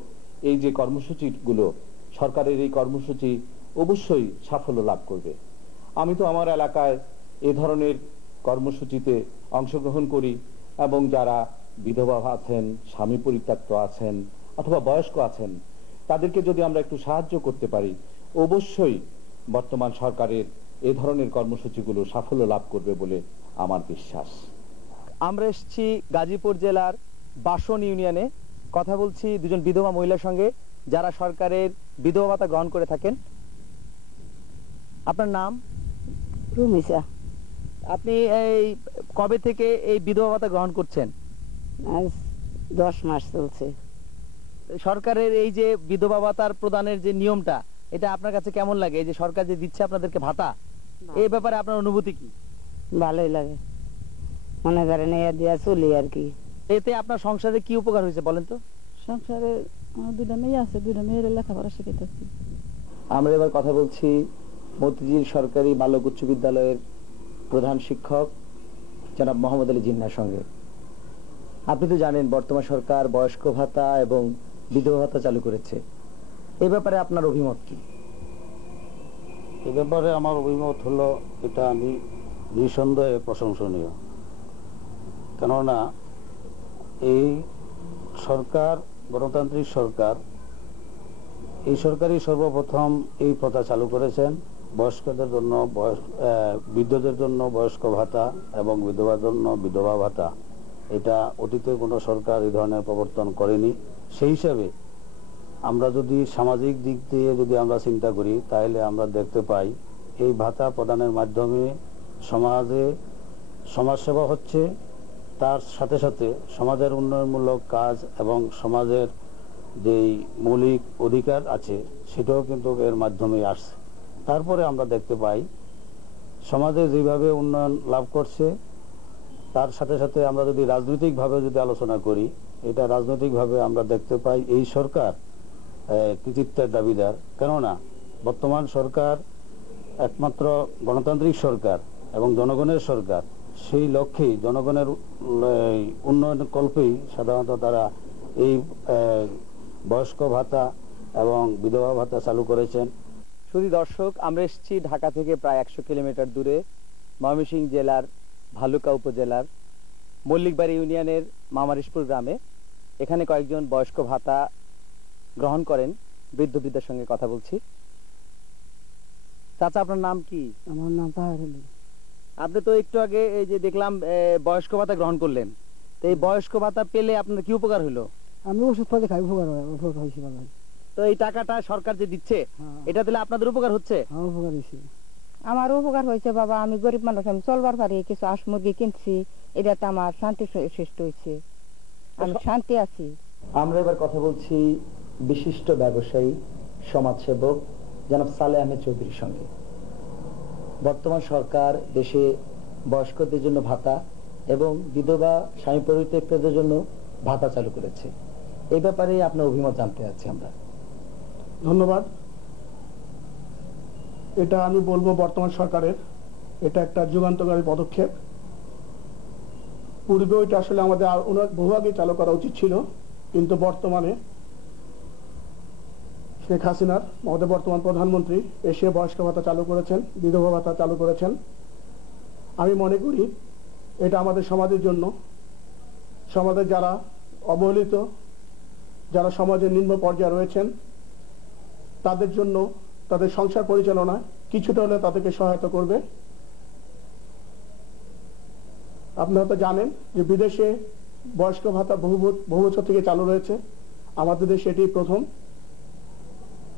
এই যে কর্মসূচিগুলো, সরকারের এই কর্মসূচি অবশ্যই সাফল্য লাভ করবে। আমি তো আমার এলাকায় এ ধরনের কর্মসূচিতে অংশগ্রহণ করি, এবং যারা বিধবা আছেন, স্বামী পরিত্যক্ত আছেন অথবা বয়স্ক আছেন, তাদেরকে যদি আমরা একটু সাহায্য করতে পারি, অবশ্যই বর্তমান সরকারের এ ধরনের কর্মসূচিগুলো সাফল্য লাভ করবে বলে আমার বিশ্বাস। আমরা এসেছি গাজীপুর জেলার বাসন ইউনিয়নে, কথা বলছি দুজন বিধবা মহিলার সঙ্গে যারা সরকারের বিধবা ভাতা গ্রহণ করে থাকেন। আপনার নাম? রুমিসা। আপনি এই কবে থেকে এই বিধবা ভাতা গ্রহণ করছেন? আজ 10 মাস চলছে। সরকারের এই যে বিধবা ভাতার প্রদানের যে নিয়মটা, এটা আপনার কাছে কেমন লাগে? এই যে সরকার যে দিচ্ছে আপনাদেরকে ভাতা, এই ব্যাপারে আপনার অনুভূতি কি? ভালোই লাগে, মনে করেন এ দিয়া চলি আর কি। এতে আপনার সংসারে কি উপকার হয়েছে বলেন তো? সংসারে আমার 2টা মেয়ে আছে, 2টা মেয়ের লেখাপড়া শিখাইতেছি। আমরা এবার কথা বলছি মতিঝিল সরকারি বালক উচ্চ বিদ্যালয়ের প্রধান শিক্ষক জনাব মোহাম্মদ আলী জিন্নার সঙ্গে। আপনি তো জানেন বর্তমান সরকার বয়স্ক ভাতা এবং বিধবা ভাতা চালু করেছে, এই ব্যাপারে আপনার অভিমত কি? এ ব্যাপারে আমার অভিমত হলো, এটা আমি নিঃসন্দেহে প্রশংসনীয়। কেননা এই সরকার, গণতান্ত্রিক সরকার, এই সরকারই সর্বপ্রথম এই প্রথা চালু করেছেন। বয়স্কদের জন্য বৃদ্ধদের জন্য বয়স্ক ভাতা এবং বিধবার জন্য বিধবা ভাতা, এটা অতীতে কোনো সরকার এই ধরনের প্রবর্তন করেনি। সেই হিসাবে আমরা যদি সামাজিক দিক দিয়ে যদি আমরা চিন্তা করি, তাহলে আমরা দেখতে পাই এই ভাতা প্রদানের মাধ্যমে সমাজে সমাজসেবা হচ্ছে তার সাথে সাথে সমাজের উন্নয়নমূলক কাজ এবং সমাজের যেই মৌলিক অধিকার আছে সেটাও কিন্তু এর মাধ্যমে আসছে। তারপরে আমরা দেখতে পাই সমাজে যেভাবে উন্নয়ন লাভ করছে তার সাথে সাথে আমরা যদি রাজনৈতিকভাবে যদি আলোচনা করি, এটা রাজনৈতিকভাবে আমরা দেখতে পাই এই সরকার কৃতিত্বের দাবিদার। কেননা বর্তমান সরকার একমাত্র গণতান্ত্রিক সরকার এবং জনগণের সরকার। সেই লক্ষ্যেই জনগণের উন্নয়ন কল্পেই সাধারণত তারা এই বয়স্ক ভাতা এবং বিধবা ভাতা চালু করেছেন। শুধু দর্শক, আমরা এসেছি ঢাকা থেকে প্রায় 100 কিলোমিটার দূরে ময়মনসিংহ জেলার ভালুকা উপজেলার মল্লিকবাড়ি ইউনিয়নের মামারিশপুর গ্রামে। এখানে কয়েকজন বয়স্ক ভাতা গ্রহণ করেন বৃদ্ধদের সঙ্গে কথা বলছি। চাচা, আপনার নাম কি? আমার নাম তাহের আলী। আপনি তো একটু আগে এই যে দেখলাম বয়স্ক ভাতা গ্রহণ করলেন, তো এই বয়স্ক ভাতা পেলে আপনার কি উপকার হলো? আমি ওষুধ পাতি খাই, উপকার হয়েছে। তো এই টাকাটা সরকার যে দিচ্ছে এটা দিলে আপনাদের উপকার হচ্ছে? উপকার হয়েছে। আমার উপকার হয়েছে বাবা, আমি গরিব মানুষ, আমি চলবার পারি, কিছু হাঁস মুরগি কিনছি, এটাতে আমার শান্তি সৃষ্টি হয়েছে, আমি শান্তি আছি। আমরা এবার কথা বলছি বিশিষ্ট ব্যবসায়ী সমাজসেবক জনাব সালেহ আহমেদ চৌধুরীর সঙ্গে। বর্তমান সরকার দেশে বয়স্কদের জন্য ভাতা এবং বিধবা স্বামী পরিত্যক্তদের জন্য ভাতা চালু করেছে। এই ব্যাপারে আপনার অভিমত জানতে চাচ্ছি আমরা। ধন্যবাদ। এটা আমি বলবো বর্তমান সরকারের এটা একটা যুগান্তকারী পদক্ষেপ। পূর্বে এটা আসলে আমাদের বহু আগে চালু করা উচিত ছিল, কিন্তু বর্তমানে শেখ হাসিনার আমাদের বর্তমান প্রধানমন্ত্রী এসে বয়স্ক ভাতা চালু করেছেন, বিধবা ভাতা চালু করেছেন। আমি মনে করি এটা আমাদের সমাজের জন্য, সমাজের যারা অবহেলিত, যারা সমাজের নিম্ন পর্যায়ে রয়েছেন তাদের জন্য, তাদের সংসার পরিচালনায় কিছুটা হলে তাদেরকে সহায়তা করবে। আপনারা তো জানেন যে বিদেশে বয়স্ক ভাতা বহু বছর থেকে চালু রয়েছে, আমাদের দেশে এটি প্রথম।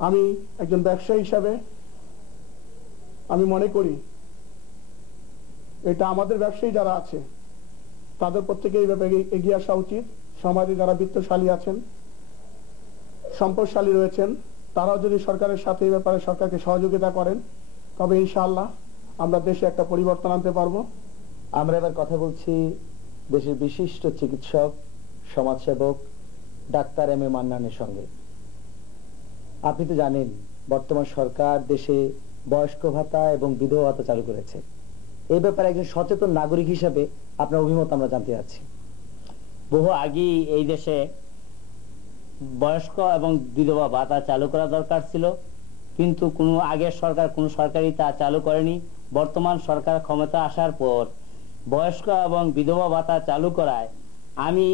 আমি একজন ব্যবসায়ী হিসাবে আমি মনে করি এটা আমাদের ব্যবসায়ী যারা আছে তাদের প্রত্যেকে এই ব্যাপারে এগিয়ে আসা উচিত। সমাজে যারা বিত্তশালী আছেন, সম্পদশালী রয়েছেন, তারাও যদি সরকারের সাথে এই ব্যাপারে সরকারকে সহযোগিতা করেন তবে ইনশাআল্লাহ আমরা দেশে একটা পরিবর্তন আনতে পারবো। আমরা এবার কথা বলছি দেশের বিশিষ্ট চিকিৎসক সমাজসেবক ডাক্তার এম এ মান্নানের সঙ্গে। আপনি তো জানেন বর্তমান সরকার দেশে বয়স্ক ভাতা এবং বিধবা ভাতা চালু করেছে। এই ব্যাপারে একজন সচেতন নাগরিক হিসেবে আপনার অভিমত আমরা জানতে চাচ্ছি। বহু আগেই এই দেশে বয়স্ক এবং বিধবা ভাতা চালু করা দরকার ছিল, কিন্তু কোনো আগের সরকার কোনো সরকারই তা চালু করেনি। বর্তমান সরকার ক্ষমতা আসার পর বয়স্ক এবং বিধবা ভাতা চালু করায় আমি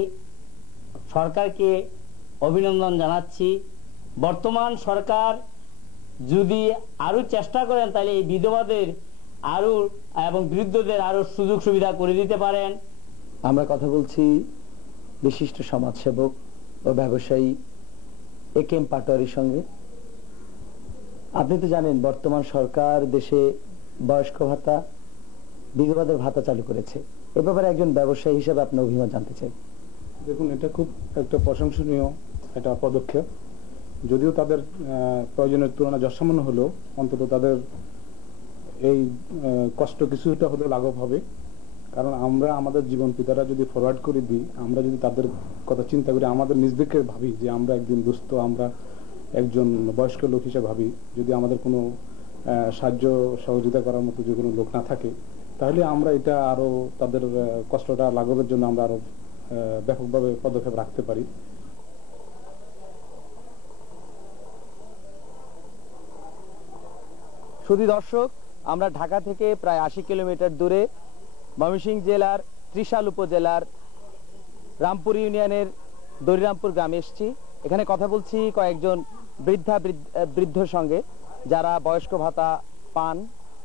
সরকারকে অভিনন্দন জানাচ্ছি। বর্তমান সরকার যদি আরো চেষ্টা করেন তাহলে এই বিধবাদের আরো এবং বৃদ্ধদের আরো সুযোগ সুবিধা করে দিতে পারেন। আমরা কথা বলছি বিশিষ্ট সমাজসেবক ও ব্যবসায়ী এ কে এম পাটোয়ারির সঙ্গে। আপনি তো জানেন বর্তমান সরকার দেশে বয়স্ক ভাতা বিধবাদের ভাতা চালু করেছে। এ ব্যাপারে একজন ব্যবসায়ী হিসেবে আপনার অভিমত জানতে চাই। দেখুন, এটা খুব একটা প্রশংসনীয় একটা পদক্ষেপ। যদিও তাদের প্রয়োজনের তুলনায় যৎসামান্য হলেও অন্তত তাদের এই কষ্ট কিছুটা হলেও লাঘব হবে। কারণ আমরা আমাদের জীবন পিতারা যদি ফরওয়ার্ড করে দিই, আমরা যদি তাদের কথা চিন্তা করি, আমাদের নিজেদেরকে ভাবি যে আমরা একদিন দুস্থ, আমরা একজন বয়স্ক লোক হিসেবে ভাবি, যদি আমাদের কোনো সাহায্য সহযোগিতা করার মতো যে কোনো লোক না থাকে, তাহলে আমরা এটা আরো তাদের কষ্টটা লাঘবের জন্য আমরা আরো ব্যাপকভাবে পদক্ষেপ রাখতে পারি। শুধু দর্শক, আমরা ঢাকা থেকে প্রায় 80 কিলোমিটার দূরে ময়মনসিংহ জেলার ত্রিশাল উপজেলার রামপুর ইউনিয়নের দরিরামপুর গ্রামে এসেছি। এখানে কথা বলছি কয়েকজন বৃদ্ধর সঙ্গে যারা বয়স্ক ভাতা পান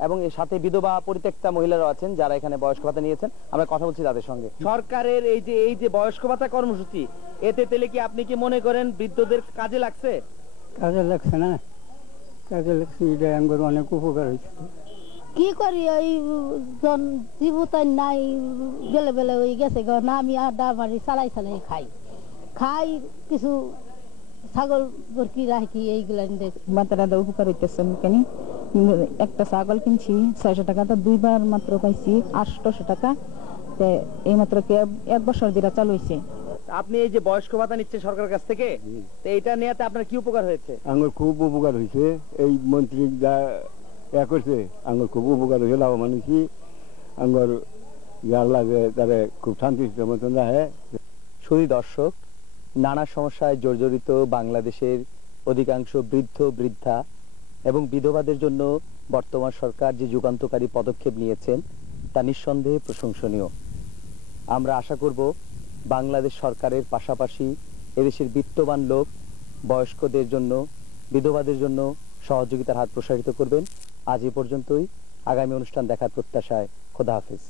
এবং এর সাথে বিধবা পরিত্যক্তা মহিলারাও আছেন যারা এখানে বয়স্ক ভাতা নিয়েছেন। আমরা কথা বলছি তাদের সঙ্গে। সরকারের এই যে বয়স্ক ভাতা কর্মসূচি, এতে তেলে কি আপনি কি মনে করেন বৃদ্ধদের কাজে লাগছে? কাজে লাগছে না, কাজে লাগছে, এটা আমার অনেক উপকার হয়েছে। কি করি ওই জীবতাই নাই গেলে বেলে ওই গেছে না, আমি আড্ডা মারি চালাই চালাই খাই কিছু ছাগল বরকি রাখি এইগুলা বাচ্চারা উপকার হইতেছে কেন একটা ছাগল কিনছি 600 টাকা, তো দুইবার মাত্র পাইছি 800 টাকা, এই মাত্র এক বছর দিরা চালু হয়েছে। আপনি এই যে বয়স্ক ভাতা নিচ্ছেন সরকারের কাছ থেকে, তো এটা নিয়ে আপনার কি উপকার হয়েছে? আমার খুব উপকার হয়েছে, এই মন্ত্রী যা করছে আমার খুব উপকার হয়েছে, লাভবান হয়েছি। আমার যার লাগে তারা খুব শান্তি মতন রাখে। শুধু দর্শক, নানা সমস্যায় জর্জরিত বাংলাদেশের অধিকাংশ বৃদ্ধ বৃদ্ধা এবং বিধবাদের জন্য বর্তমান সরকার যে যুগান্তকারী পদক্ষেপ নিয়েছেন তা নিঃসন্দেহে প্রশংসনীয়। আমরা আশা করব বাংলাদেশ সরকারের পাশাপাশি এদেশের বিত্তবান লোক বয়স্কদের জন্য, বিধবাদের জন্য সহযোগিতার হাত প্রসারিত করবেন। আজ এ পর্যন্তই। আগামী অনুষ্ঠান দেখার প্রত্যাশায় খোদা হাফেজ।